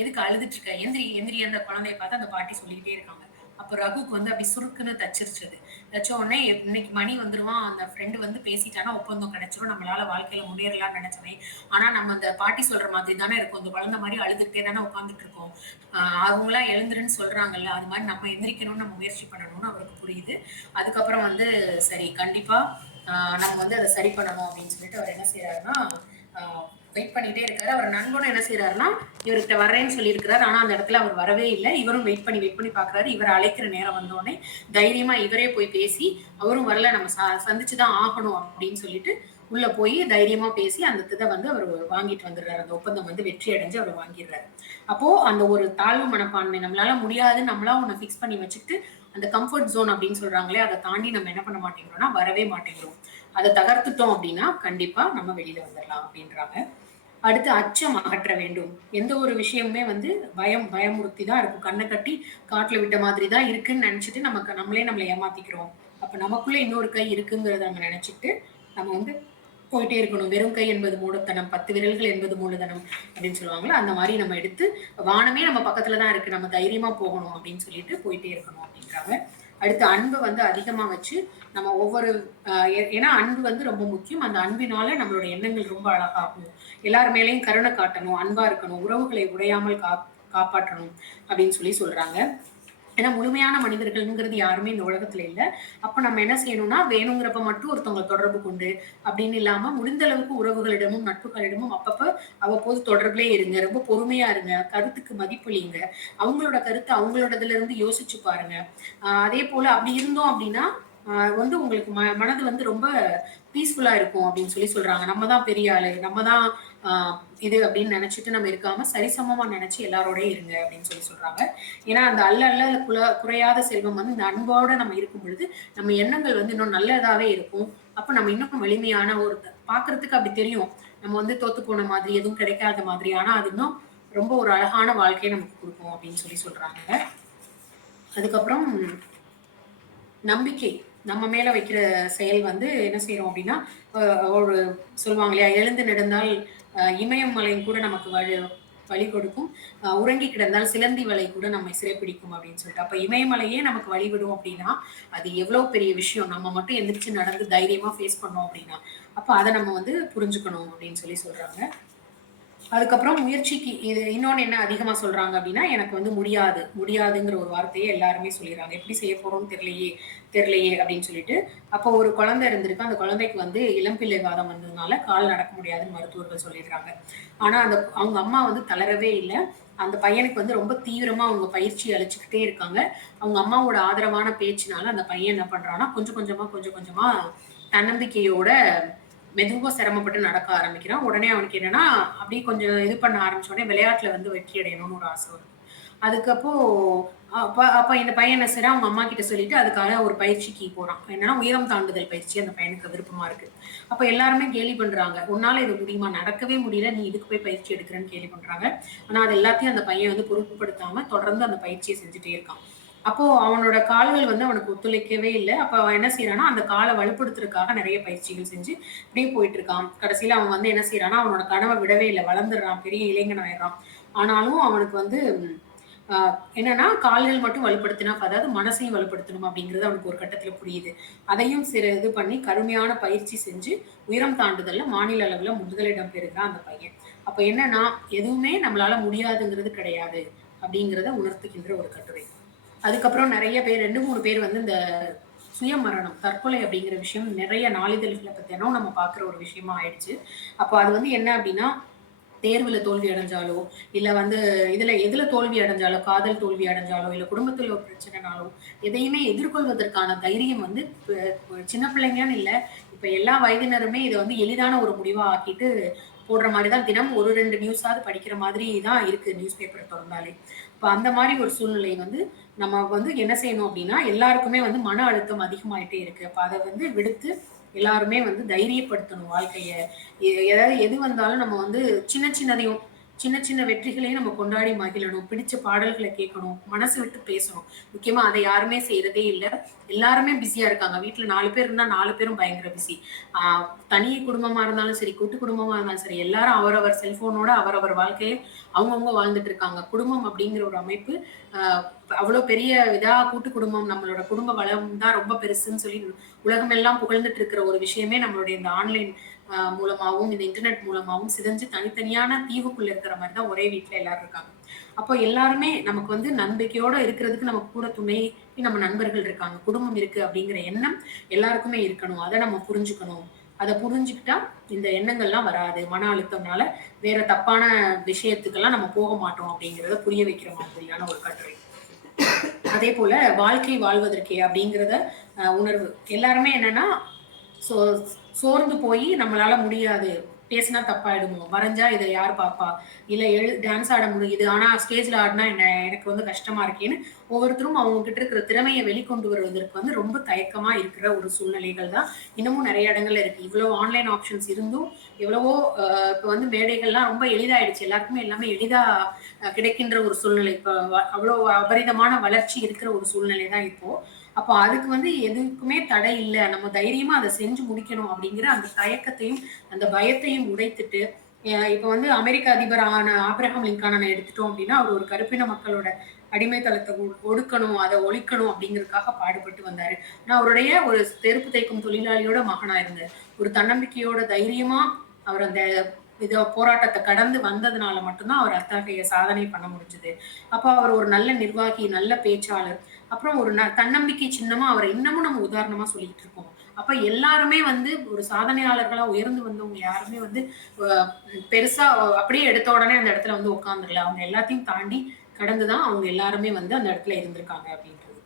எதுக்கு அழுதுட்டு இருக்க? எந்திரி எந்திரி" அந்த குழந்தைய பார்த்து அந்த பாட்டி சொல்லிக்கிட்டே இருக்காங்க. அப்ப ரகுக்கு வந்து அப்படி சுருக்குன்னு தச்சிருச்சு அது. தச்ச உடனே இன்னைக்கு மணி வந்துருவான். அந்த ஃப்ரெண்ட் வந்து பேசிட்டான்னா ஒப்பந்தம் கிடைச்சிரும். நம்மளால வாழ்க்கையில முன்னேறலாம்னு நினைச்சவன். ஆனா நம்ம அந்த பாட்டி சொல்ற மாதிரி தானே இருக்கும். இந்த குழந்தை மாரி அழுதுகிட்டே தானே உட்கார்ந்துட்டு இருக்கோம். அவங்களா எழுந்துருன்னு சொல்றாங்கல்ல, அது மாரி நம்ம எந்திரிக்கணும்னு நம்ம முயற்சி பண்ணணும்னு அவருக்கு புரியுது. அதுக்கப்புறம் வந்து சரி கண்டிப்பா ஆ நம்ம வந்து அத சரி பண்ணணும் அப்படின்னு சொல்லிட்டு அவர் என்ன செய்றாருன்னா, ஆ வெயிட் பண்ணிட்டே இருக்காரு. அவர் நண்பனும் என்ன செய்றாருன்னா, இவர்கிட்ட வரேன்னு சொல்லியிருக்கிறார். ஆனா அந்த இடத்துல அவர் வரவே இல்ல. இவரும் வெயிட் பண்ணி பார்க்குறாரு. இவர அழைக்கிற நேரம் வந்தோனே, தைரியமா இவரே போய் பேசி, அவரும் வரல நம்ம சந்திச்சு தான் ஆகணும் அப்படின்னு சொல்லிட்டு, உள்ள போய் தைரியமா பேசி அந்த இத வந்து அவர் வாங்கிட்டு வந்துடுறாரு. அந்த ஒப்பந்தம் வந்து வெற்றி அடைஞ்சு அவர் வாங்கிடுறாரு. அப்போ அந்த ஒரு தாழ்வு மனப்பான்மை நம்மளால முடியாது, நம்மளா ஒண்ண ஃபிக்ஸ் பண்ணி வச்சுக்கிட்டு, அந்த கம்ஃபோர்ட் ஜோன் அப்படின்னு சொல்றாங்களே, அத தாண்டி நம்ம என்ன பண்ண மாட்டேங்கிறோம்னா, வரவே மாட்டேங்கிறோம். அத தகர்த்துட்டோம் அப்படின்னா, கண்டிப்பா நம்ம வெளில வந்துரலாம் அப்படின்றாங்க. அடுத்து அச்சம் அகற்ற வேண்டும். எந்த ஒரு விஷயமுமே வந்து பயமுறுத்தி தான் இருக்கும். கண்ண கட்டி காட்டுல விட்ட மாதிரி தான் இருக்குன்னு நெனச்சுட்டு நம்மள ஏமாத்திக்கிறோம். அப்ப நமக்குள்ள இன்னொரு கை இருக்குங்கிறத நம்ம நெனச்சுட்டு, நம்ம வந்து போயிட்டே இருக்கணும். வெறும் கை என்பது மூடத்தனம், 10 விரல்கள் என்பது மூலதனம் அப்படின்னு சொல்லுவாங்கல்ல. அந்த மாரி நம்ம எடுத்து வானமே நம்ம பக்கத்துல தான் இருக்கு. நம்ம தைரியமா போகணும் அப்படின்னு சொல்லிட்டு போயிட்டே இருக்கணும் அப்படின்றாங்க. அடுத்து அன்ப வந்து அதிகமா வச்சு நம்ம ஒவ்வொரு ஏன்னா அன்பு வந்து ரொம்ப முக்கியம். அந்த அன்பினால நம்மளோட எண்ணங்கள் ரொம்ப அழகாகும். எல்லார் மேலயும் கருணை காட்டணும், அன்பா இருக்கணும், உறவுகளை உடையாமல் காப்பாற்றணும் அப்படின்னு சொல்றாங்க. ஏன்னா முழுமையான மனிதர்கள்ங்கிறது யாருமே இந்த உலகத்துல இல்ல. அப்ப நம்ம என்ன செய்யணும்னா, வேணுங்கிறப்ப மட்டும் ஒருத்தவங்கள தொடர்பு கொண்டு, அப்படின்னு இல்லாம முடிந்த அளவுக்கு உறவுகளிடமும், நட்புகளிடமும் அப்பப்ப அவ்வப்போது தொடர்பிலே இருங்க. ரொம்ப பொறுமையா இருங்க. கருத்துக்கு மதிப்பளிங்க. அவங்களோட கருத்து அவங்களோடதுல இருந்து யோசிச்சு பாருங்க. அதேபோல அப்படி இருந்தோம் அப்படின்னா, வந்து உங்களுக்கு மனது வந்து ரொம்ப பீஸ்ஃபுல்லா இருக்கும் அப்படின்னு சொல்றாங்க. நம்ம தான் பெரிய ஆளு. நம்ம தான் அ இது அப்படின்னு நெனச்சுட்டு நம்ம இருக்காம, சரிசமமா நெனச்சு எல்லாரோடயும் இருங்க அப்படின்னு சொல்றாங்க. ஏன்னா, அந்த அல்ல அல்ல குறையாத செல்வம் வந்து இந்த அன்போட நம்ம இருக்கும் பொழுது, நம்ம எண்ணங்கள் வந்து இன்னும் நல்லதாவே இருக்கும். அப்ப நம்ம இன்னும் வலிமையான ஒரு பார்க்கறதுக்கு அப்படி தெரியும். நம்ம வந்து தோத்து போன மாதிரி, எதுவும் கிடைக்காத மாதிரி. ஆனா அது இன்னும் ரொம்ப ஒரு அழகான வாழ்க்கைய நமக்கு குடுக்கும் அப்படின்னு சொல்றாங்க. அதுக்கப்புறம் நம்பிக்கை. நம்ம மேல வைக்கிற செயல் வந்து என்ன செய்றோம் அப்டின்னா, ஒரு சொல்லுவாங்க இல்லையா? "எழுந்து நடந்தால் இமயம் மலையும் கூட நமக்கு வழி கொடுக்கும். உறங்கி கிடந்தால் சிலந்தி வலை கூட நம்மை சிறைப்பிடிக்கும்" அப்டின்னு சொல்லிட்டு. அப்ப இமயமலையே நமக்கு வழிவிடும் அப்டின்னா, அது எவ்வளோ பெரிய விஷயம். நம்ம மட்டும் எந்திரிச்சு நடந்து தைரியமா ஃபேஸ் பண்ணோம் அப்டின்னா. அப்ப அத நம்ம வந்து புரிஞ்சுக்கணும் அப்டின்னு சொல்றாங்க. அதுக்கப்புறம் முயற்சிக்கு இது இன்னொன்னு என்ன அதிகமா சொல்றாங்க அப்டின்னா, எனக்கு வந்து முடியாது, முடியாதுங்கிற ஒரு வார்த்தைய எல்லாருமே சொல்லிர்றாங்க. எப்படி செய்ய போறோம்னு தெரியலையே அப்டின்னு சொல்லிட்டு. அப்போ ஒரு குழந்தை இருந்திருக்கு. அந்த குழந்தைக்கு வந்து இளம்பிள்ளை வாதம் வந்ததுனால கால் நடக்க முடியாதுன்னு மருத்துவர்கள் சொல்லிடுறாங்க. ஆனா அவங்க அம்மா வந்து தளரவே இல்ல. அந்த பையனுக்கு வந்து ரொம்ப தீவிரமா அவங்க பயிற்சி அளிச்சுக்கிட்டே இருக்காங்க. அவங்க அம்மாவோட ஆதரவான பேச்சினால அந்த பையன் என்ன பண்றான்னா, கொஞ்சம் கொஞ்சமா தன்னம்பிக்கையோட மெதுவா சிரமப்பட்டு நடக்க ஆரம்பிக்கிறான். உடனே அவனுக்கு என்னன்னா, அப்படியே கொஞ்சம் இது பண்ண ஆரம்பிச்ச உடனே விளையாட்டுல வந்து வெற்றி அடையணும்னு ஒரு ஆசை வருது. அதுக்கப்போ அப்ப அப்ப இந்த பையன் என்ன செய்றான், அவங்க அம்மா கிட்ட சொல்லிட்டு அதுக்காக ஒரு பயிற்சிக்கு போறான். என்னன்னா உயரம் தாண்டுதல் பயிற்சி அந்த பையனுக்கு விருப்பமா இருக்கு. அப்ப எல்லாருமே கேலி பண்றாங்க. "உன்னால இது முடியுமா? நடக்கவே முடியல. நீ இதுக்கு போய் பயிற்சி எடுக்கிறன்னு" கேலி பண்றாங்க. ஆனா அது எல்லாத்தையும் அந்த பையன் வந்து பொருட்படுத்தாம தொடர்ந்து அந்த பயிற்சிய செஞ்சுட்டே இருக்கான். அப்போ அவனோட கால்கள் வந்து அவனுக்கு ஒத்துழைக்கவே இல்ல. அப்ப அவன் என்ன செய்றான்னா, அந்த கால வலுப்படுத்துறதுக்காக நெறைய பயிற்சிகள் செஞ்சு இப்படியே போயிட்டு இருக்கான். கடைசியில அவன் வந்து என்ன செய்றான்னா, அவனோட கனவ விடவே இல்ல. வளர்ந்துடுறான். பெரிய இளைஞன் ஆயிடுறான். ஆனாலும் அவனுக்கு வந்து அ என்னன்னா, கால்கள் மட்டும் வலுப்படுத்தினா அதாவது மனசையும் வலுப்படுத்தணும் அப்படிங்கிறது அவனுக்கு ஒரு கட்டத்தில புரியுது. அதையும் இது பண்ணி கடுமையான பயிற்சி செஞ்சு உயரம் தாண்டுதல்ல மாநில அளவுல முதலிடம் பெறுகிறான் அந்த பையன். அப்ப என்னன்னா, எதுவுமே நம்மளால முடியாதுங்கிறது கிடையாது. அப்படிங்கிறத உணர்த்துகின்ற ஒரு கட்டுரை. அதுக்கப்புறம் நெறைய பேர் 2, 3 பேர் வந்து இந்த சுயமரணம், தற்கொலை அப்படிங்கிற விஷயம் நெறைய நாளிதழ்கள்ல இப்ப தினம் நம்ம பார்க்குற ஒரு விஷயமா ஆயிடுச்சு. அப்போ அது வந்து என்ன அப்படின்னா, தேர்வுல தோல்வி அடைஞ்சாலோ, இல்ல வந்து எதுல தோல்வி அடைஞ்சாலோ, காதல் தோல்வி அடைஞ்சாலோ, இல்ல குடும்பத்துல ஒரு பிரச்சனைனாலோ, எதையுமே எதிர்கொள்வதற்கான தைரியம் வந்து சின்ன பிள்ளைங்கன்னு இல்ல, இப்ப எல்லா வயதினருமே இத வந்து எளிதான ஒரு முடிவா ஆக்கிட்டு போடுற மாரி தான் தினம் 1, 2 நியூஸாவது படிக்கிற மாதிரி தான் இருக்கு நியூஸ் பேப்பர் தொறந்தாலே. இப்ப அந்த மாரி ஒரு சூழ்நிலை வந்து நம்ம வந்து என்ன செய்யணும் அப்டின்னா, எல்லாருக்குமே வந்து மன அழுத்தம் அதிகமாயிட்டே இருக்கு. அப்ப அத வந்து விடுத்து எல்லாருமே வந்து தைரியப்படுத்தணும் வாழ்க்கைய. ஏதாவது எது வந்தாலும் நம்ம வந்து சின்ன சின்னதையும் சின்ன சின்ன வெற்றிகளையும் நம்ம கொண்டாடி மகிழணும். பிடிச்ச பாடல்கள கேட்கணும். மனசு விட்டு பேசணும். முக்கியமா அத யாருமே செய்றதே இல்ல. எல்லாருமே பிஸியா இருக்காங்க. வீட்ல 4 பேர் இருந்தா 4 பேரும் பயங்கர பிஸி. ஆ தனி குடும்பமா இருந்தாலும் சரி, கூட்டு குடும்பமா இருந்தாலும் சரி, எல்லாரும் அவரவர் செல்ஃபோனோட அவரவர் வாழ்க்கைய அவங்கவங்க வாழ்ந்துட்டு இருக்காங்க. குடும்பம் அப்படிங்கிற ஒரு அமைப்பு அ அவ்வளோ பெரிய கூட்டு குடும்பம், நம்மளோட குடும்ப வளம் தான் ரொம்ப பெருசுன்னு சொல்லி உலகமெல்லாம் புகழ்ந்துட்டு இருக்கிற ஒரு விஷயமே நம்மளுடைய இந்த ஆன்லைன் மூலமாவும், இந்த இன்டர்நெட் மூலமாவும் சிதைஞ்சு தனித்தனியான தீவுக்குள்ள இருக்கிற மாரி தான் ஒரே வீட்ல எல்லாரும் இருக்காங்க. அப்போ எல்லாருமே நமக்கு வந்து நம்பிக்கையோட இருக்கிறதுக்கு நமக்கு கூட துணை நம்ம நண்பர்கள் இருக்காங்க. குடும்பம் இருக்கு அப்படிங்கிற எண்ணம் எல்லாருக்குமே இருக்கணும். அத நம்ம புரிஞ்சுக்கணும். அத புரிஞ்சுக்கிட்டா இந்த எண்ணங்கள்லாம் வராது. மன அழுத்தம்னால வேற தப்பான விஷயத்துக்கெல்லாம் நம்ம போக மாட்டோம் அப்படிங்கிறத புரிய வைக்கிற மாதிரியான ஒரு கட்டுரை. அதே போல வாழ்க்கை வாழ்வதற்கே அப்படிங்கிறத உணர்வு. எல்லாருமே என்னன்னா, சோ சோர்ந்து போயி நம்மளால முடியாது. பேசினா தப்பாயிடுமோ! வரைஞ்சா இத யார் பாப்பா? இல்ல டான்ஸ் ஆட முடியுது. ஆனா ஸ்டேஜ்ல ஆடுனா என்ன? எனக்கு வந்து கஷ்டமா இருக்கேன்னு ஒவ்வொருத்தரும் அவங்க கிட்ட இருக்கிற திறமைய வெளிக்கொண்டு வருவதற்கு வந்து ரொம்ப தயக்கமா இருக்கிற ஒரு சூழ்நிலைகள் தான் இன்னமும் நெறைய இடங்கள்ல இருக்கு. இவ்வளோ ஆன்லைன் ஆப்ஷன்ஸ் இருந்தும் எவ்வளவோ இப்ப வந்து மேடைகள்லாம் ரொம்ப எளிதாயிடுச்சு. எல்லாருக்குமே எல்லாமே எளிதா கிடைக்கின்ற ஒரு சூழ்நிலை. இப்ப அவ்வளோ அபரிதமான வளர்ச்சி இருக்கிற ஒரு சூழ்நிலை தான் இப்போ. அப்போ அதுக்கு வந்து எதுக்குமே தடை இல்ல. நம்ம தைரியமா அத செஞ்சு முடிக்கணும் அப்படிங்கிற அந்த தயக்கத்தையும், அந்த பயத்தையும் உடைத்துட்டு, இப்ப வந்து அமெரிக்க அதிபரான ஆபிரகாம் லிங்கன எடுத்துட்டோம் அப்படின்னா, அவர் ஒரு கருப்பின மக்களோட அடிமைத்தனத்த ஒடுக்கணும், அத ஒழிக்கணும் அப்படிங்கிறதுக்காக பாடுபட்டு வந்தாரு. ஆனா அவருடைய ஒரு செருப்பு தைக்கும் தொழிலாளியோட மகனா இருந்தாரு. ஒரு தன்னம்பிக்கையோட தைரியமா அவர் அந்த போராட்டத்த கடந்து வந்ததுனால மட்டும் தான் அவர் அத்தகைய சாதனை பண்ண முடிஞ்சது. அப்ப அவர் ஒரு நல்ல நிர்வாகி, நல்ல பேச்சாளர். அப்புறம் ஒரு தன்னம்பிக்கை சின்னமா அவர இன்னமும் நம்ம உதாரணமா சொல்லிட்டு இருக்கோம். அப்ப எல்லாருமே வந்து ஒரு சாதனையாளர்களா உயர்ந்து வந்தவங்க யாருமே வந்து அ பெருசா அப்படியே எடுத்த உடனே அந்த இடத்துல வந்து உட்கார்ந்துரல. அவங்க எல்லாத்தையும் தாண்டி கடந்து தான் அவங்க எல்லாருமே வந்து அந்த இடத்துல இருந்திருக்காங்க அப்படின்றது.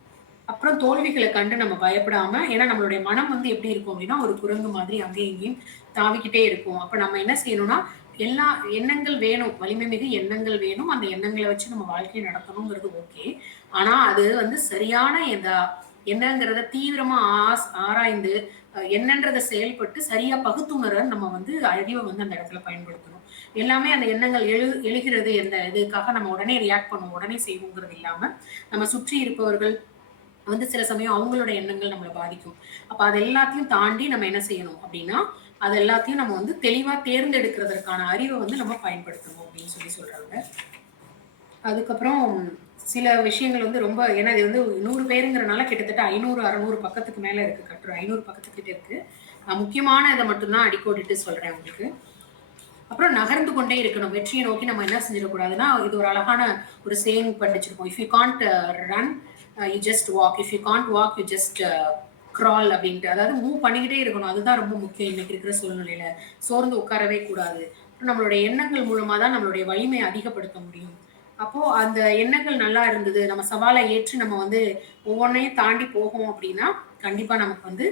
அப்புறம் தோல்விகள கண்டு நம்ம பயப்படாம ஏன்னா நம்மளுடைய மனம் வந்து எப்படி இருக்கும் அப்படின்னா, ஒரு குரங்கு மாதிரி அங்கேயும் இங்கேயும் தாவிக்கிட்டே இருக்கும். அப்ப நம்ம என்ன செய்யணும்னா, எல்லா எண்ணங்கள் வேணும். வலிமை மிகு எண்ணங்கள் வேணும். அந்த எண்ணங்கள வச்சு நம்ம வாழ்க்கைய நடத்தணுங்கிறது ஓகே. ஆனா, அது வந்து சரியான என்னங்கிறத தீவிரமா ஆராய்ந்து, என்னன்றதை செயல்பட்டு சரியா பகுத்துணர நம்ம வந்து அறிவை வந்து அந்த இடத்துல பயன்படுத்தணும். எல்லாமே அந்த எண்ணங்கள் எழுகிறது எந்த இதுக்காக நம்ம உடனே ரியாக்ட் பண்ணுவோம், உடனே செய்வோங்கிறது இல்லாம நம்ம சுற்றி இருப்பவர்கள் வந்து சில சமயம் அவங்களோட எண்ணங்கள் நம்மளை பாதிக்கும். அப்ப அது எல்லாத்தையும் தாண்டி நம்ம என்ன செய்யணும் அப்படின்னா, அது எல்லாத்தையும் நம்ம வந்து தெளிவா தேர்ந்தெடுக்கிறதற்கான அறிவை வந்து நம்ம பயன்படுத்தணும் அப்படின்னு சொல்றாங்க. அதுக்கப்புறம் சில விஷயங்கள் வந்து ரொம்ப, ஏன்னா இது வந்து 100 பேருங்கிறனால கிட்டத்தட்ட 500 600 பக்கத்துக்கு மேல இருக்கு கட்டுரை, 500 பக்கத்துக்கிட்ட இருக்கு. நான் முக்கியமான இதை மட்டும்தான் அடிக்கோடிட்டு சொல்றேன் உங்களுக்கு. அப்புறம் நகர்ந்து கொண்டே இருக்கணும். வெற்றியை நோக்கி நம்ம என்ன செஞ்சிடக்கூடாதுன்னா, இது ஒரு அழகான ஒரு சேயிங் படிச்சிருக்கோம். If you can't run you just walk, if you can't walk you just crawl அப்படின்ட்டு. அதாவது மூவ் பண்ணிக்கிட்டே இருக்கணும். அதுதான் ரொம்ப முக்கியம் இன்னைக்கு இருக்கிற சூழ்நிலையில. சோர்ந்து உட்காரவே கூடாது. நம்மளுடைய எண்ணங்கள் மூலமா தான் நம்மளுடைய வலிமையை அதிகப்படுத்த முடியும். அப்போ அந்த எண்ணங்கள் நல்லா இருந்தது, நம்ம சவாலை ஏற்று நம்ம வந்து ஒவ்வொன்னையும் தாண்டி போகும் அப்படின்னா கண்டிப்பா நமக்கு வந்து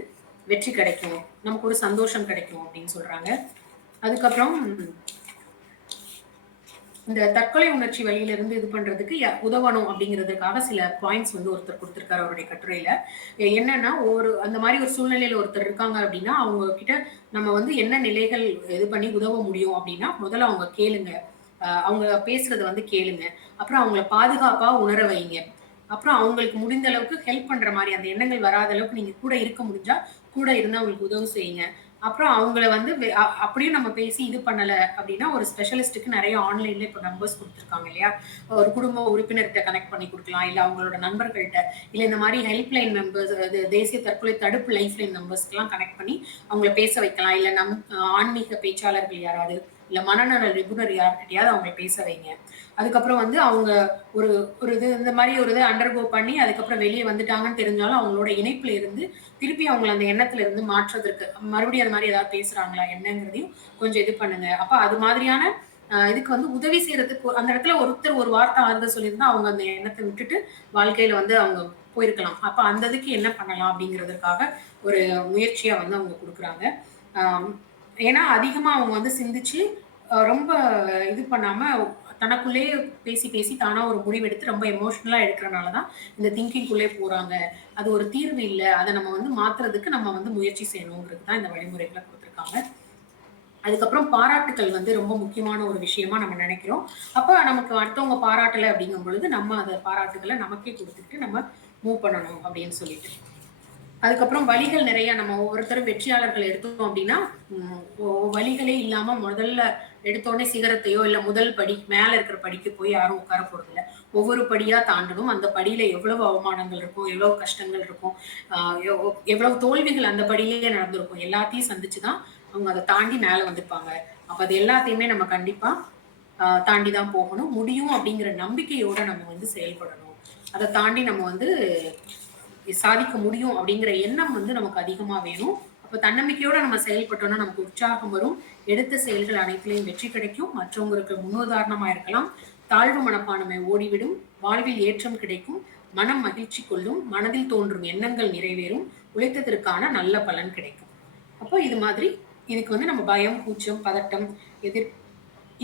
வெற்றி கிடைக்கும், நமக்கு ஒரு சந்தோஷம் கிடைக்கும் அப்படின்னு சொல்றாங்க. அதுக்கப்புறம் இந்த தற்கொலை உணர்ச்சி வழியிலிருந்து இது பண்றதுக்கு உதவணும் அப்படிங்கிறதுக்காக சில பாயிண்ட்ஸ் வந்து ஒருத்தர் கொடுத்திருக்காரு அவருடைய கட்டுரையில. என்னன்னா, அந்த மாதிரி ஒரு சூழ்நிலையில ஒருத்தர் இருக்காங்க அப்படின்னா அவங்க கிட்ட நம்ம வந்து என்ன நிலைகள் இது பண்ணி உதவ முடியும் அப்படின்னா, முதல்ல அவங்க கேளுங்க, அவங்க பேசுறத வந்து கேளுங்க. அப்புறம் அவங்கள பாதுகாப்பா உணர வைங்க. அப்புறம் அவங்களுக்கு முடிந்த அளவுக்கு ஹெல்ப் பண்ற மாதிரி அந்த எண்ணங்கள் வராத அளவுக்கு நீங்க கூட இருக்க முடிஞ்சா கூட இருந்து அவங்களுக்கு உதவி செய்யுங்க. அப்புறம் அவங்கள வந்து அப்படியும் நம்ம பேசி இது பண்ணல அப்படின்னா, ஒரு ஸ்பெஷலிஸ்ட்டுக்கு நிறைய ஆன்லைன்ல இப்போ நம்பர்ஸ் கொடுத்துருக்காங்க இல்லையா? ஒரு குடும்ப உறுப்பினர்கிட்ட கனெக்ட் பண்ணி கொடுக்கலாம், இல்ல அவங்களோட நண்பர்கள்ட்ட, இல்ல இந்த மாதிரி ஹெல்ப்லைன் மெம்பர்ஸ், தேசிய தற்கொலை தடுப்பு லைஃப்லைன் மெம்பர்ஸ்க்கெல்லாம் கனெக்ட் பண்ணி அவங்கள பேச வைக்கலாம். இல்ல ஆன்மீக பேச்சாளர்கள் யாராவது, இல்ல மனநல நிபுணர் யார்கிட்டயாவது அவங்களை பேச வைங்க. அதுக்கப்புறம் வந்து அவங்க ஒரு ஒரு இது இந்த மாதிரி ஒரு இதை அண்டர்கோ பண்ணி அதுக்கப்புறம் வெளியே வந்துட்டாங்கன்னு தெரிஞ்சாலும் அவங்களோட இணைப்புல இருந்து திருப்பி அவங்களை அந்த எண்ணத்துல இருந்து மாற்றுறதுக்கு மறுபடியும் அது மாதிரி ஏதாவது பேசுறாங்களா என்னங்கிறதையும் கொஞ்சம் இது பண்ணுங்க. அப்ப அது மாதிரியான இதுக்கு வந்து உதவி செய்யறதுக்கு அந்த இடத்துல ஒருத்தர் ஒரு வார்த்தை ஆறுதல் சொல்லியிருந்தா அவங்க அந்த எண்ணத்தை விட்டுட்டு வாழ்க்கையில வந்து அவங்க போயிருக்கலாம். அப்ப அந்த இதுக்கு என்ன பண்ணலாம் அப்படிங்கிறதுக்காக ஒரு முயற்சியா வந்து அவங்க கொடுக்குறாங்க. ஏன்னா அதிகமா அவங்க வந்து சிந்திச்சு ரொம்ப இது பண்ணாம தனக்குள்ளேயே பேசி பேசி தானா ஒரு முடிவெடுத்து ரொம்ப எமோஷனலா எடுக்கிறனாலதான் இந்த திங்கிங்குள்ளே போறாங்க. அது ஒரு தீர்வு இல்லை, அதை நம்ம வந்து மாத்துறதுக்கு நம்ம வந்து முயற்சி செய்யணுங்கிறது தான் இந்த வழிமுறைகளை கொடுத்துருக்காங்க. அதுக்கப்புறம் பாராட்டுக்கள் வந்து ரொம்ப முக்கியமான ஒரு விஷயமா நம்ம நினைக்கிறோம். அப்ப நமக்கு அடுத்தவங்க பாராட்டலை அப்படிங்கும் பொழுது நம்ம அந்த பாராட்டுகளை நமக்கே கொடுத்துட்டு நம்ம மூவ் பண்ணணும் அப்படின்னு சொல்லிட்டு. அதுக்கப்புறம் வழிகள் நிறைய, நம்ம ஒவ்வொருத்தரும் வெற்றியாளர்கள் எடுத்தோம் அப்படின்னா வழிகளே இல்லாம முதல்ல எடுத்தோடனே சிகரத்தையோ இல்ல முதல் படி மேல இருக்கிற படிக்கு போய் யாரும் உட்கார போறது இல்லை. ஒவ்வொரு படியா தாண்டணும். அந்த படியில எவ்வளவு அவமானங்கள் இருக்கும், எவ்வளவு கஷ்டங்கள் இருக்கும், எவ்வளவு தோல்விகள் அந்த படியிலேயே நடந்திருக்கும், எல்லாத்தையும் சந்திச்சுதான் அவங்க அதை தாண்டி மேல வந்திருப்பாங்க. அப்ப அது எல்லாத்தையுமே நம்ம கண்டிப்பா தாண்டிதான் போகணும். முடியும் அப்படிங்கிற நம்பிக்கையோட நம்ம வந்து செயல்படணும். அதை தாண்டி நம்ம வந்து சாதிக்க முடியும் அப்படிங்கிற எண்ணம் வந்து நமக்கு அதிகமா வேணும். அப்ப தன்னம்பிக்கையோட நம்ம செயல்பட்டோம்னா நமக்கு உற்சாகம் வரும். எடுத்த செயல்கள் அனைத்திலையும் வெற்றி கிடைக்கும். மற்றவங்களுக்கு முன்னுதாரணமா இருக்கலாம். தாழ்வு மனப்பான்மை ஓடிவிடும். வாழ்வில் ஏற்றம் கிடைக்கும். மனம் மகிழ்ச்சி கொள்ளும். மனதில் தோன்றும் எண்ணங்கள் நிறைவேறும். உழைத்ததற்கான நல்ல பலன் கிடைக்கும். அப்போ இது மாதிரி இதுக்கு வந்து நம்ம பயம், கூச்சம், பதட்டம்,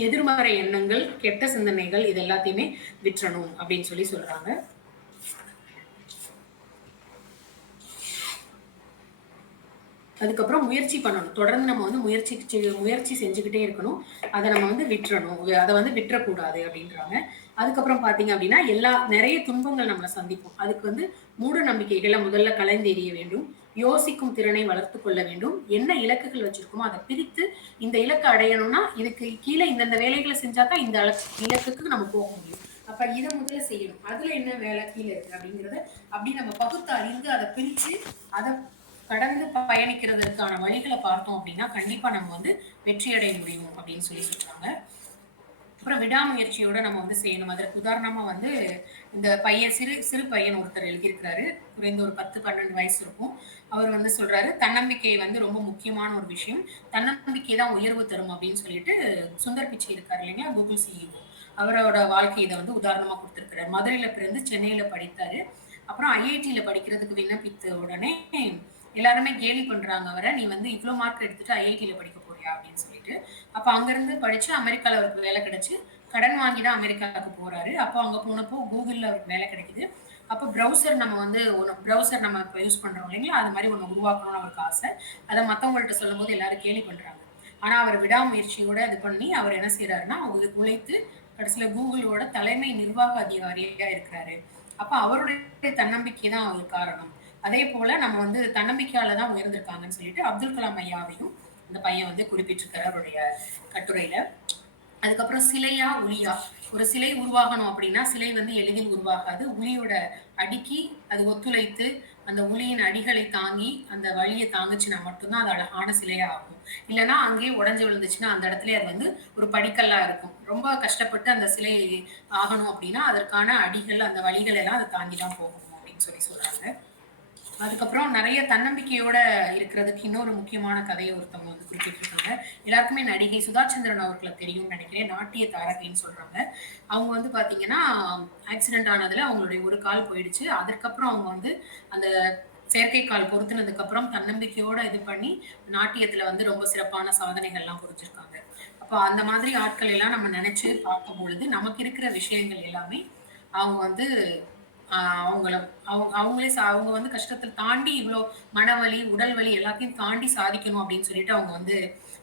எதிர்மறை எண்ணங்கள், கெட்ட சிந்தனைகள் இது எல்லாத்தையுமே விற்றணும் அப்படின்னு சொல்றாங்க. அதுக்கப்புறம் முயற்சி பண்ணணும். தொடர்ந்து நம்ம வந்து முயற்சி செஞ்சுக்கிட்டே இருக்கணும். அதை நம்ம வந்து விட்டுறணும், அதை வந்து விட்டுறக்கூடாது அப்படின்றாங்க. அதுக்கப்புறம் பாத்தீங்க அப்படின்னா நிறைய துன்பங்கள் நம்மளை சந்திப்போம். அதுக்கு வந்து மூட நம்பிக்கைகளை முதல்ல கலைந்தெறிய வேண்டும். யோசிக்கும் திறனை வளர்த்து கொள்ள வேண்டும். என்ன இலக்குகள் வச்சிருக்கோமோ அதை பிரித்து இந்த இலக்கை அடையணும்னா இதுக்கு கீழே இந்தந்த வேலைகளை செஞ்சாதான் இந்த இலக்குக்கு நம்ம போக முடியும். அப்ப இதை முதல்ல செய்யணும். அதுல என்ன வேலை கீழே இருக்கு அப்படிங்கிறத அப்படி நம்ம பகுத்து அறிந்து அதை பிரிச்சு அதை கடந்து பயணிக்கிறதுக்கான வழிகளை பார்த்தோம் அப்படின்னா கண்டிப்பா நம்ம வந்து வெற்றி அடைய முடியும் அப்படின்னு சொல்றாங்க. அப்புறம் விடாமுயற்சியோட நம்ம வந்து செய்யணும். அதற்கு உதாரணமா வந்து இந்த பையன் சிறு பையன் ஒருத்தர் எழுதியிருக்கிறாரு. குறைந்த ஒரு 10-12 வயசு இருக்கும். அவர் வந்து சொல்றாரு, தன்னம்பிக்கை வந்து ரொம்ப முக்கியமான ஒரு விஷயம், தன்னம்பிக்கை தான் உயர்வு தரும் அப்படின்னு சொல்லிட்டு சுந்தர் பிச்சை இருக்காரு இல்லைங்களா, கூகுள் சிஇஓ, அவரோட வாழ்க்கை இதை வந்து உதாரணமா கொடுத்திருக்கிறாரு. மதுரையில பிறந்து சென்னையில படித்தாரு. அப்புறம் ஐஐடியில படிக்கிறதுக்கு விண்ணப்பித்த உடனே எல்லாருமே கேலி பண்றாங்க அவரை, நீ வந்து இவ்வளவு மார்க் எடுத்துட்டு ஐஐடியில படிக்க போறியா அப்படின்னு சொல்லிட்டு. அப்ப அங்கிருந்து படிச்சு அமெரிக்கால அவருக்கு வேலை கிடைச்சு கடன் வாங்கிதான் அமெரிக்காவுக்கு போறாரு. அப்போ அங்க போனப்போ கூகுள்ல அவருக்கு வேலை கிடைக்குது. அப்போ ப்ரௌசர் நம்ம வந்து ப்ரௌசர் நம்ம இப்போ யூஸ் பண்றோம் இல்லைங்களா, அது மாதிரி ஒன்று உருவாக்கணும்னு அவருக்கு ஆசை. அதை மற்றவங்கள்ட்ட சொல்லும்போது எல்லாரும் கேலி பண்றாங்க. ஆனா அவர் விடாமுயற்சியோட இது பண்ணி அவர் என்ன செய்யறாருன்னா உழைத்து கடைசியில கூகுளோட தலைமை நிர்வாக அதிகாரியா இருக்கிறாரு. அப்ப அவருடைய தன்னம்பிக்கை தான் ஒரு காரணம். அதே போல நம்ம வந்து தன்னம்பிக்கையால தான் உயர்ந்திருக்காங்கன்னு சொல்லிட்டு அப்துல் கலாம் ஐயாவையும் இந்த பையன் வந்து குறிப்பிட்டிருக்காரு அவருடைய கட்டுரையில. அதுக்கப்புறம் சிலையா ஒளியா, ஒரு சிலை உருவாகணும் அப்படின்னா சிலை வந்து எளிதில் உருவாகாது. உளியோட அடிக்கி அது ஒத்துழைத்து அந்த உளியின் அடிகளை தாங்கி அந்த வலியை தாங்குச்சுன்னா மட்டும்தான் அது அழகான சிலையா ஆகும். இல்லைன்னா அங்கேயே உடஞ்சு விழுந்துச்சுன்னா அந்த இடத்துல அது வந்து ஒரு படிக்கல்லா இருக்கும். ரொம்ப கஷ்டப்பட்டு அந்த சிலை ஆகணும் அப்படின்னா அதற்கான அடிகள் அந்த வழிகள் எல்லாம் அதை தாண்டி தான் போகணும் அப்படின்னு சொல்றாங்க. அதுக்கப்புறம் நிறைய தன்னம்பிக்கையோட இருக்கிறதுக்கு இன்னொரு முக்கியமான கதையை ஒருத்தவங்க வந்து குறிப்பிட்டிருக்காங்க. எல்லாருக்குமே நடிகை சுதா சந்திரன் அவர்களை தெரியும்னு நினைக்கிறேன். நாட்டிய தாரகைன்னு சொல்றாங்க. அவங்க வந்து பாத்தீங்கன்னா ஆக்சிடென்ட் ஆனதுல அவங்களுடைய ஒரு கால் போயிடுச்சு. அதற்கப்புறம் அவங்க வந்து அந்த செயற்கை கால் பொருத்தினதுக்கு அப்புறம் தன்னம்பிக்கையோட இது பண்ணி நாட்டியத்துல வந்து ரொம்ப சிறப்பான சாதனைகள்லாம் புரிஞ்சிருக்காங்க. அப்போ அந்த மாதிரி ஆட்கள் எல்லாம் நம்ம நினைச்சு பார்க்கும் பொழுது நமக்கு இருக்கிற விஷயங்கள் எல்லாமே அவங்க வந்து அவங்கள அவங்களே அவங்க வந்து கஷ்டத்தை தாண்டி இவ்வளோ மனவலி, உடல் வலி எல்லாத்தையும் தாண்டி சாதிக்கணும் அப்படின்னு சொல்லிட்டு அவங்க வந்து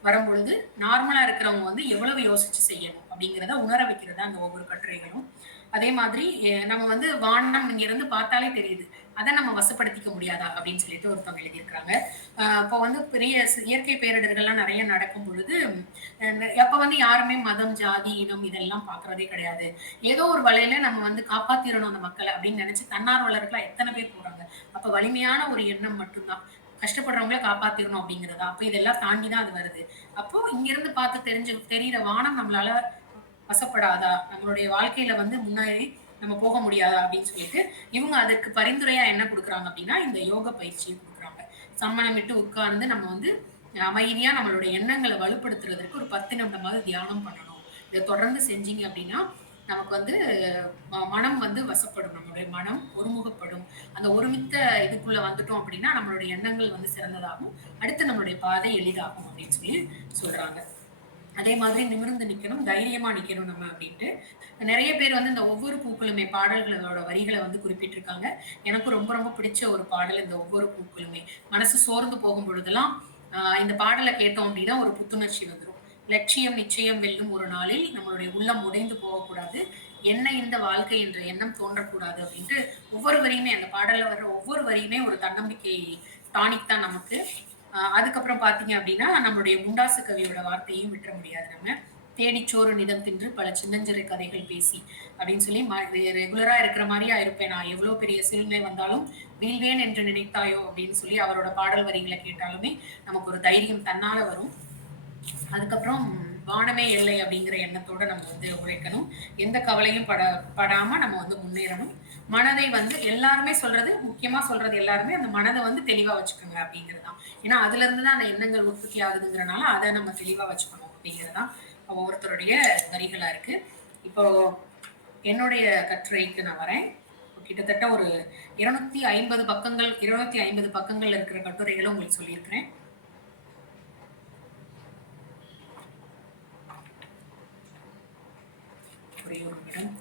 வரும்பொழுது, நார்மலா இருக்கிறவங்க வந்து எவ்வளவு யோசிச்சு செய்யணும் அப்படிங்கிறத உணர வைக்கிறது அந்த ஒவ்வொரு கட்டுரைகளும். அதே மாதிரி நம்ம வந்து வானம் இங்க இருந்து பார்த்தாலே தெரியுது. அதை நம்ம வசப்படுத்திக்க முடியாதா அப்படின்னு சொல்லிட்டு ஒருத்தவங்க எழுதியிருக்கிறாங்க. இப்போ வந்து பெரிய இயற்கை பேரிடர்கள்லாம் நிறைய நடக்கும் பொழுது அப்ப வந்து யாருமே மதம், ஜாதி, இனம் இதெல்லாம் பார்க்கறதே கிடையாது. ஏதோ ஒரு வழியில நம்ம வந்து காப்பாத்திரணும் அந்த மக்களை அப்படின்னு நினைச்சு தன்னார்வலர்களா எத்தனை பேர் போறாங்க. அப்ப வலிமையான ஒரு எண்ணம் மட்டும்தான். கஷ்டப்படுறவங்கள காப்பாத்திரணும் அப்படிங்கிறதா. அப்ப இதெல்லாம் தாண்டி தான் அது வருது. அப்போ இங்கிருந்து பார்த்து தெரியிற வானம் நம்மளால வசப்படாதா? நம்மளுடைய வாழ்க்கையில வந்து முன்னேறி நம்ம போக முடியாதா? அப்படின்னு சொல்லிட்டு, இவங்க அதற்கு பரிந்துரையா என்ன குடுக்குறாங்க அப்படின்னா, இந்த யோக பயிற்சிய குடுக்குறாங்க. சம்மணமிட்டு உட்கார்ந்து நம்ம வந்து அமைதியா நம்மளுடைய எண்ணங்கள வலுப்படுத்துறதற்கு ஒரு 10 நிமிடமாவது தியானம் பண்ணணும். இத தொடர்ந்து செஞ்சீங்க அப்படின்னா, நமக்கு வந்து மனம் வந்து வசப்படும். நம்மளுடைய மனம் ஒருமுகப்படும். அந்த ஒருமித்த இதுக்குள்ள வந்துட்டோம் அப்படின்னா, நம்மளுடைய எண்ணங்கள் வந்து சிறந்ததாகும். அடுத்து நம்மளுடைய பாதை எளிதாகும் அப்படின்னு சொல்லி சொல்றாங்க. அதே மாதிரி நிமிர்ந்து நிக்கணும், தைரியமா நிக்கணும் நம்ம அப்படின்ட்டு. நெறைய பேர் வந்து இந்த ஒவ்வொரு பூக்களுமே பாடல்களோட வரிகள வந்து குறிப்பிட்டிருக்காங்க. எனக்கும் ரொம்ப ரொம்ப பிடிச்ச ஒரு பாடல் இந்த ஒவ்வொரு பூக்களுமே. மனசு சோர்ந்து போகும் பொழுதெல்லாம் இந்த பாடல கேட்டோம் அப்படின்னா ஒரு புத்துணர்ச்சி வந்துரும். லட்சியம் நிச்சயம் வெல்லும் ஒரு நாளில் நம்மளுடைய உள்ளம் உடைந்து போகக்கூடாது. என்ன இந்த வாழ்க்கை என்ற எண்ணம் தோன்றக்கூடாது அப்படின்ட்டு ஒவ்வொரு வரியுமே அந்த பாடல்ல வர்ற ஒவ்வொரு வரியுமே ஒரு தன்னம்பிக்கை டானிக் தான் நமக்கு. அதுக்கப்புறம் பார்த்தீங்க அப்படின்னா, நம்மளுடைய முண்டாசு கவியோட வார்த்தையும் விட்டுற முடியாது நம்ம. "தேடிச்சோறு நிதம் தின்று பல சின்னஞ்சிறு கதைகள் பேசி" அப்படின்னு சொல்லி ரெகுலரா இருக்கிற மாரியா இருப்பேன் நான். எவ்வளோ பெரிய சூழ்நிலை வந்தாலும் வீழ்வேன் என்று நினைத்தாயோ அப்படின்னு சொல்லி அவரோட பாடல் வரிகளை கேட்டாலுமே நமக்கு ஒரு தைரியம் தன்னால வரும். அதுக்கப்புறம் வானமே எல்லை அப்படிங்கிற எண்ணத்தோட நம்ம வந்து உழைக்கணும். எந்த கவலையும் படாம நம்ம வந்து முன்னேறணும். மனதை வந்து எல்லாருமே சொல்றது, முக்கியமா சொல்றது எல்லாருமே அந்த மனதை வந்து தெளிவா வச்சுக்கோங்க அப்படிங்கிறதுதான். ஏன்னா அதுல இருந்து தான் அந்த எண்ணங்கள் உற்பத்தி ஆகுதுங்கிறனால அதை நம்ம தெளிவா வச்சுக்கணும் அப்படிங்கிறதுதான் ஒவ்வொருத்தருடைய வரிகளா இருக்கு. இப்போ என்னுடைய கட்டுரைக்கு நான் வரேன். கிட்டத்தட்ட ஒரு 250 பக்கங்கள் இருக்கிற கட்டுரைகளும் உங்களுக்கு சொல்லியிருக்கிறேன். ஒரே ஒரு நிமிடம்.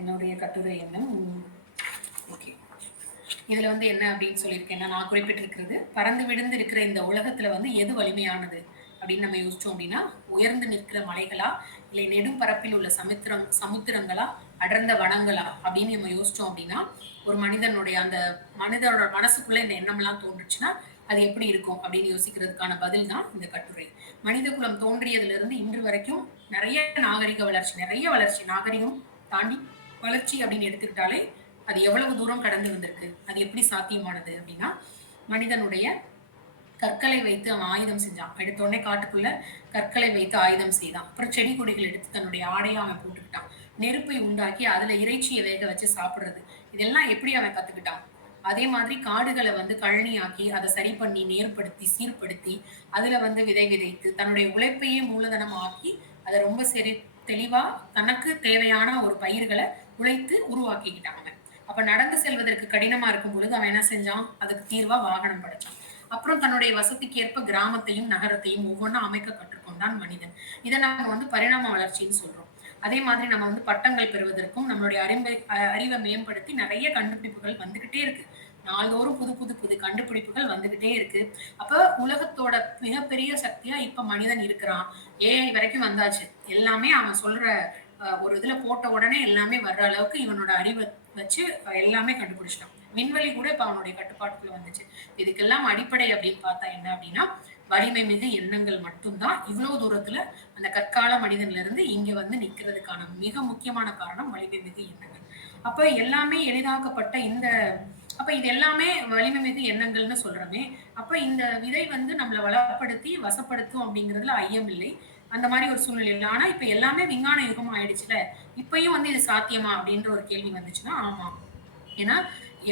என்னுடைய கட்டுரை எண்ணம் ஓகே. இதுல வந்து என்ன அப்படின்னு சொல்லியிருக்கேன்னா, நான் குறிப்பிட்டிருக்கிறது பறந்து விழுந்து இருக்கிற இந்த உலகத்துல வந்து எது வலிமையானது அப்படின்னு நம்ம யோசிச்சோம் அப்படின்னா, உயர்ந்து நிற்கிற மலைகளா, இல்லை நெடும் பரப்பில் உள்ள சமுத்திரங்களா, அடர்ந்த வனங்களா அப்படின்னு நம்ம யோசிச்சோம் அப்படின்னா, ஒரு மனிதனுடைய அந்த மனிதனோட மனசுக்குள்ள இந்த எண்ணம்லாம் தோன்றுச்சுன்னா அது எப்படி இருக்கும் அப்படின்னு யோசிக்கிறதுக்கான பதில் தான் இந்த கட்டுரை. மனித குலம் தோன்றியதுல இருந்து இன்று வரைக்கும் நிறைய நிறைய வளர்ச்சி நாகரிகம் தாண்டி வளர்ச்சி அப்படின்னு எடுத்துக்கிட்டாலே அது எவ்வளவு தூரம் கடந்து வந்திருக்கு, அது எப்படி சாத்தியமானது அப்படின்னா, மனிதனுடைய கற்களை வைத்து அவன் ஆயுதம் செஞ்சான். எடுத்தோடனே காட்டுக்குள்ள கற்களை வைத்து ஆயுதம் செய்தான். அப்புறம் செடி கொடிகள் எடுத்து தன்னுடைய ஆடையா அவன் போட்டுக்கிட்டான். நெருப்பை உண்டாக்கி அதுல இறைச்சியை வேக வச்சு சாப்பிடுறது, இதெல்லாம் எப்படி அவன் கத்துக்கிட்டான். அதே மாதிரி காடுகளை வந்து கழனியாக்கி அதை சரி பண்ணி நேர்படுத்தி சீர்படுத்தி அதுல வந்து விதை விதைத்து தன்னுடைய உழைப்பையே மூலதனம் ஆக்கி அதை ரொம்ப தெளிவா தனக்கு தேவையான ஒரு பயிர்களை உழைத்து உருவாக்கிக்கிட்டாங்க. அப்ப நடந்து செல்வதற்கு கடினமா இருக்கும் பொழுது அவன் என்ன செஞ்சான், அதுக்கு தீர்வா வாகனம் படைச்சான். அப்புறம் தன்னுடைய வசதிக்கு ஏற்ப கிராமத்தையும் நகரத்தையும் ஒவ்வொன்றா அமைக்க கற்றுக்கொண்டான் மனிதன். இதை நம்ம வந்து பரிணாம வளர்ச்சின்னு சொல்றோம். அதே மாதிரி நம்ம வந்து பட்டங்கள் பெறுவதற்கும் நம்மளுடைய அறிவை மேம்படுத்தி நிறைய கண்டுபிடிப்புகள் வந்துகிட்டே இருக்கு. நாள்தோறும் புது புது புது கண்டுபிடிப்புகள் வந்துகிட்டே இருக்கு. அப்ப உலகத்தோட மிகப்பெரிய சக்தியா இப்ப மனிதன் இருக்கிறான். ஏஐ வரைக்கும் வந்தாச்சு. எல்லாமே அவன் சொல்ற ஒரு இதுல போட்ட உடனே எல்லாமே வர்ற அளவுக்கு இவனோட அறிவை வச்சு எல்லாமே கண்டுபிடிச்சிட்டான். விண்வெளி கூட இப்ப அவனுடைய கட்டுப்பாட்டுக்குள்ள வந்துச்சு. இதுக்கெல்லாம் அடிப்படை அப்படின்னு பார்த்தா என்ன அப்படின்னா வலிமை மிகு எண்ணங்கள் மட்டும்தான் இவ்வளவு தூரத்துல அந்த கற்கால மனிதன்ல இருந்து இங்க வந்து நிக்கிறதுக்கான மிக முக்கியமான காரணம் வலிமை மிகு எண்ணங்கள். அப்ப எல்லாமே எளிதாக்கப்பட்ட இந்த அப்ப இது எல்லாமே வலிமை மிகு எண்ணங்கள்னு சொல்றோமே. அப்ப இந்த விதை வந்து நம்மளை வளப்படுத்தி வசப்படுத்தும் அப்படிங்கிறதுல ஐயம் இல்லை. அந்த மாதிரி ஒரு சூழ்நிலை இல்லை. ஆனா இப்ப எல்லாமே விஞ்ஞான யுகம் ஆயிடுச்சுல. இப்பயும் வந்து இது சாத்தியமா அப்படின்ற ஒரு கேள்வி வந்துச்சுன்னா ஆமா. ஏன்னா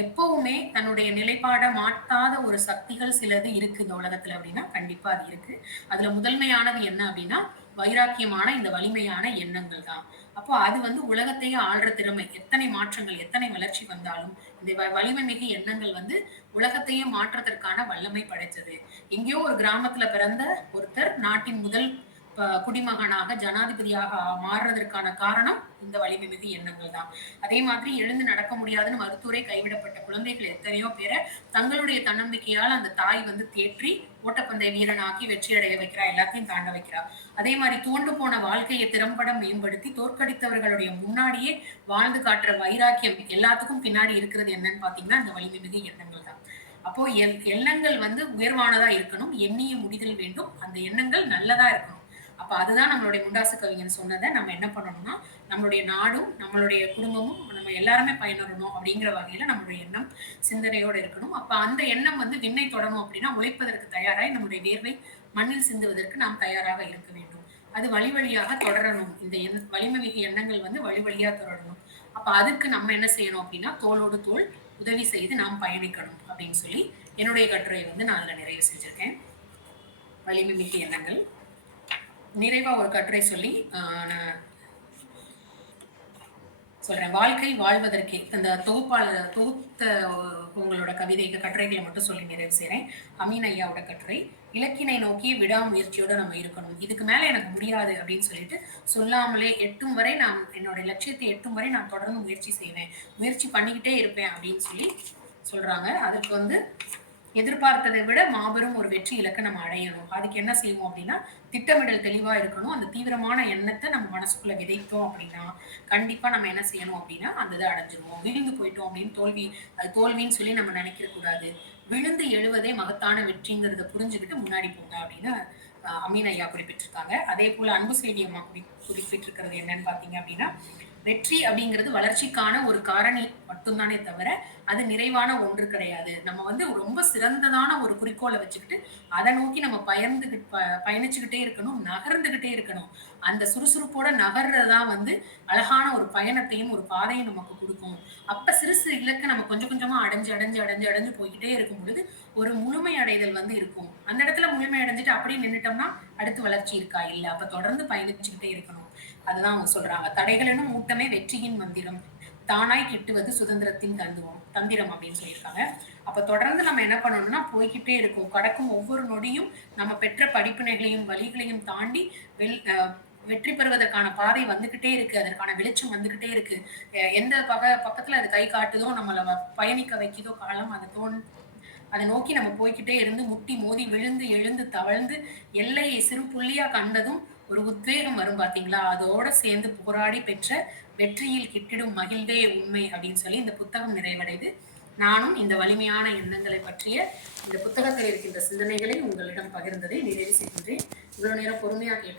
எப்பவுமே தன்னுடைய நிலைப்பாட மாட்டாத ஒரு சக்திகள் சிலது இருக்கு இந்த உலகத்துல அப்படின்னா கண்டிப்பா அது இருக்கு. அதுல முதன்மையானது என்ன அப்படின்னா வைராக்கியமான இந்த வலிமையான எண்ணங்கள் தான். அப்போ அது வந்து உலகத்தையே ஆள்ற திறமை. எத்தனை மாற்றங்கள் எத்தனை வளர்ச்சி வந்தாலும் இந்த வலிமை மிகு எண்ணங்கள் வந்து உலகத்தையே மாற்றத்திற்கான வல்லமை படைத்தது. எங்கேயோ ஒரு கிராமத்துல பிறந்த ஒருத்தர் நாட்டின் முதல் குடிமகனாக ஜனாதிபதியாக மாறுறதற்கான காரணம் இந்த வலிமை மிகு எண்ணங்கள் தான். அதே மாதிரி எழுந்து நடக்க முடியாதுன்னு மருத்துவரை கைவிடப்பட்ட குழந்தைகள் எத்தனையோ பேரை தங்களுடைய தன்னம்பிக்கையால் அந்த தாய் வந்து தேற்றி ஓட்டப்பந்தய வீரனாக்கி வெற்றி அடைய வைக்கிறா, எல்லாத்தையும் தாண்ட வைக்கிறா. அதே மாதிரி தோண்டு போன வாழ்க்கையை திறம்பட மேம்படுத்தி தோற்கடித்தவர்களுடைய முன்னாடியே வாழ்ந்து காட்டுற வைராக்கியம் எல்லாத்துக்கும் பின்னாடி இருக்கிறது என்னன்னு பாத்தீங்கன்னா இந்த வலிமை மிகு எண்ணங்கள் தான். அப்போ எண்ணங்கள் வந்து உயர்வானதா இருக்கணும், எண்ணிய முடிதல் வேண்டும், அந்த எண்ணங்கள் நல்லதா இருக்கணும். அப்ப அதுதான் நம்மளுடைய முண்டாசு கவிஞன் சொன்னதை நம்ம என்ன பண்ணணும்னா நம்மளுடைய நாடும் நம்மளுடைய குடும்பமும் நம்ம எல்லாருமே பயனுறணும் அப்படிங்கிற வகையில நம்மளுடைய எண்ணம் சிந்தனையோட இருக்கணும். அப்ப அந்த எண்ணம் வந்து விண்ணை தொடணும் அப்படின்னா உழைப்பதற்கு தயாராய் நம்முடைய வேர்வை மண்ணில் சிந்துவதற்கு நாம் தயாராக இருக்க வேண்டும். அது வழி வழியாக தொடரணும். இந்த வலிமை மிகு எண்ணங்கள் வந்து வழி வழியா தொடரணும். அப்ப அதுக்கு நம்ம என்ன செய்யணும் அப்படின்னா தோளோடு தோள் உதவி செய்து நாம் பயணிக்கணும் அப்படின்னு சொல்லி என்னுடைய கட்டுரையை வந்து நான் அதுல நிறைவு செஞ்சிருக்கேன். வலிமை மிகு எண்ணங்கள் நிறைவா ஒரு கட்டுரை சொல்லி நான் சொல்றேன். வாழ்க்கை வாழ்வதற்கே அந்த தொகுத்த உங்களோட கட்டுரைகளை மட்டும் சொல்லி நிறைவு செய்றேன். அமீன் ஐயாவோட கட்டுரை இலக்கினை நோக்கி விடாமுயற்சியோட நம்ம இருக்கணும். இதுக்கு மேல எனக்கு முடியாது அப்படின்னு சொல்லிட்டு சொல்லாமலே எட்டும் வரை நான் என்னோட லட்சியத்தை எட்டும் வரை நான் தொடர்ந்து முயற்சி செய்வேன், முயற்சி பண்ணிக்கிட்டே இருப்பேன் அப்படின்னு சொல்லி சொல்றாங்க. அதுக்கு வந்து எதிர்பார்த்ததை விட மாபெரும் ஒரு வெற்றி இலக்கை நம்ம அடையணும். அதுக்கு என்ன செய்வோம் அப்படின்னா திட்டமிடல் தெளிவா இருக்கணும். அந்த தீவிரமான எண்ணத்தை நம்ம மனசுக்குள்ள விதைத்தோம் அப்படின்னா கண்டிப்பா நம்ம என்ன செய்யணும் அப்படின்னா அந்த இதை அடைஞ்சிருவோம். விழுந்து போயிட்டோம் அப்படின்னு அது தோல்வின்னு சொல்லி நம்ம நினைக்க கூடாது. விழுந்து எழுவதே மகத்தான வெற்றிங்கிறத புரிஞ்சுக்கிட்டு முன்னாடி போங்க அப்படின்னு அமீன் ஐயா குறிப்பிட்டிருக்காங்க. அதே போல அன்பு செய்தி அம்மா குறிப்பிட்டிருக்கிறது என்னன்னு பாத்தீங்க அப்படின்னா வெற்றி அப்படிங்கிறது வளர்ச்சிக்கான ஒரு காரணி மட்டும்தானே தவிர அது நிறைவான ஒன்று கிடையாது. நம்ம வந்து ரொம்ப சிறந்ததான ஒரு குறிக்கோளை வச்சுக்கிட்டு அதை நோக்கி நம்ம பயணிச்சுக்கிட்டே இருக்கணும், நகர்ந்துகிட்டே இருக்கணும். அந்த சுறுசுறுப்போட நகர்றதுதான் வந்து அழகான ஒரு பயணத்தையும் ஒரு பாதையும் நமக்கு கொடுக்கும். அப்ப சிறு சிறு இலக்கை நம்ம கொஞ்சம் கொஞ்சமா அடைஞ்சு அடைஞ்சு அடைஞ்சு அடைஞ்சு போய்கிட்டே இருக்கும் பொழுது ஒரு முழுமை அடைதல் வந்து இருக்கும். அந்த இடத்துல முழுமை அடைஞ்சிட்டு அப்படியே நின்றுட்டோம்னா அடுத்து வளர்ச்சி இருக்கா? இல்லை. அப்ப தொடர்ந்து பயணிச்சுக்கிட்டே இருக்கணும். அதுதான் அவங்க சொல்றாங்க. தடைகளினும் ஊட்டமே வெற்றியின் மந்திரம், தானாய் கிட்டுவது சுதந்திரத்தின் தந்திரம் அப்படின்னு சொல்லியிருக்காங்க. அப்ப தொடர்ந்து நம்ம என்ன பண்ணணும்னா போய்கிட்டே இருக்கும். கடக்கும் ஒவ்வொரு நொடியும் நம்ம பெற்ற படிப்பினைகளையும் வழிகளையும் தாண்டி வெற்றி பெறுவதற்கான பாதை வந்துகிட்டே இருக்கு, அதற்கான வெளிச்சம் வந்துகிட்டே இருக்கு. எந்த பக்கத்துல அது கை காட்டுதோ நம்மளை பயணிக்க வைக்குதோ காலம் அதை நோக்கி நம்ம போய்கிட்டே இருந்து முட்டி மோதி விழுந்து எழுந்து தவழ்ந்து எல்லையை சிறு புள்ளியா கண்டதும் ஒரு உத்வேகம் வரும் பாத்தீங்களா? அதோட சேர்ந்து போராடி பெற்ற வெற்றியில் கிட்டிடும் மகிழ்வே உண்மை அப்படின்னு சொல்லி இந்த புத்தகம் நிறைவடைது. நானும் இந்த வலிமையான எண்ணங்களை பற்றிய இந்த புத்தகத்தில் இருக்கின்ற சிந்தனைகளை உங்களிடம் பகிர்ந்ததை நிறைவு செய்கின்றேன். இவ்வளவு நேரம் பொறுமையா கேட்ட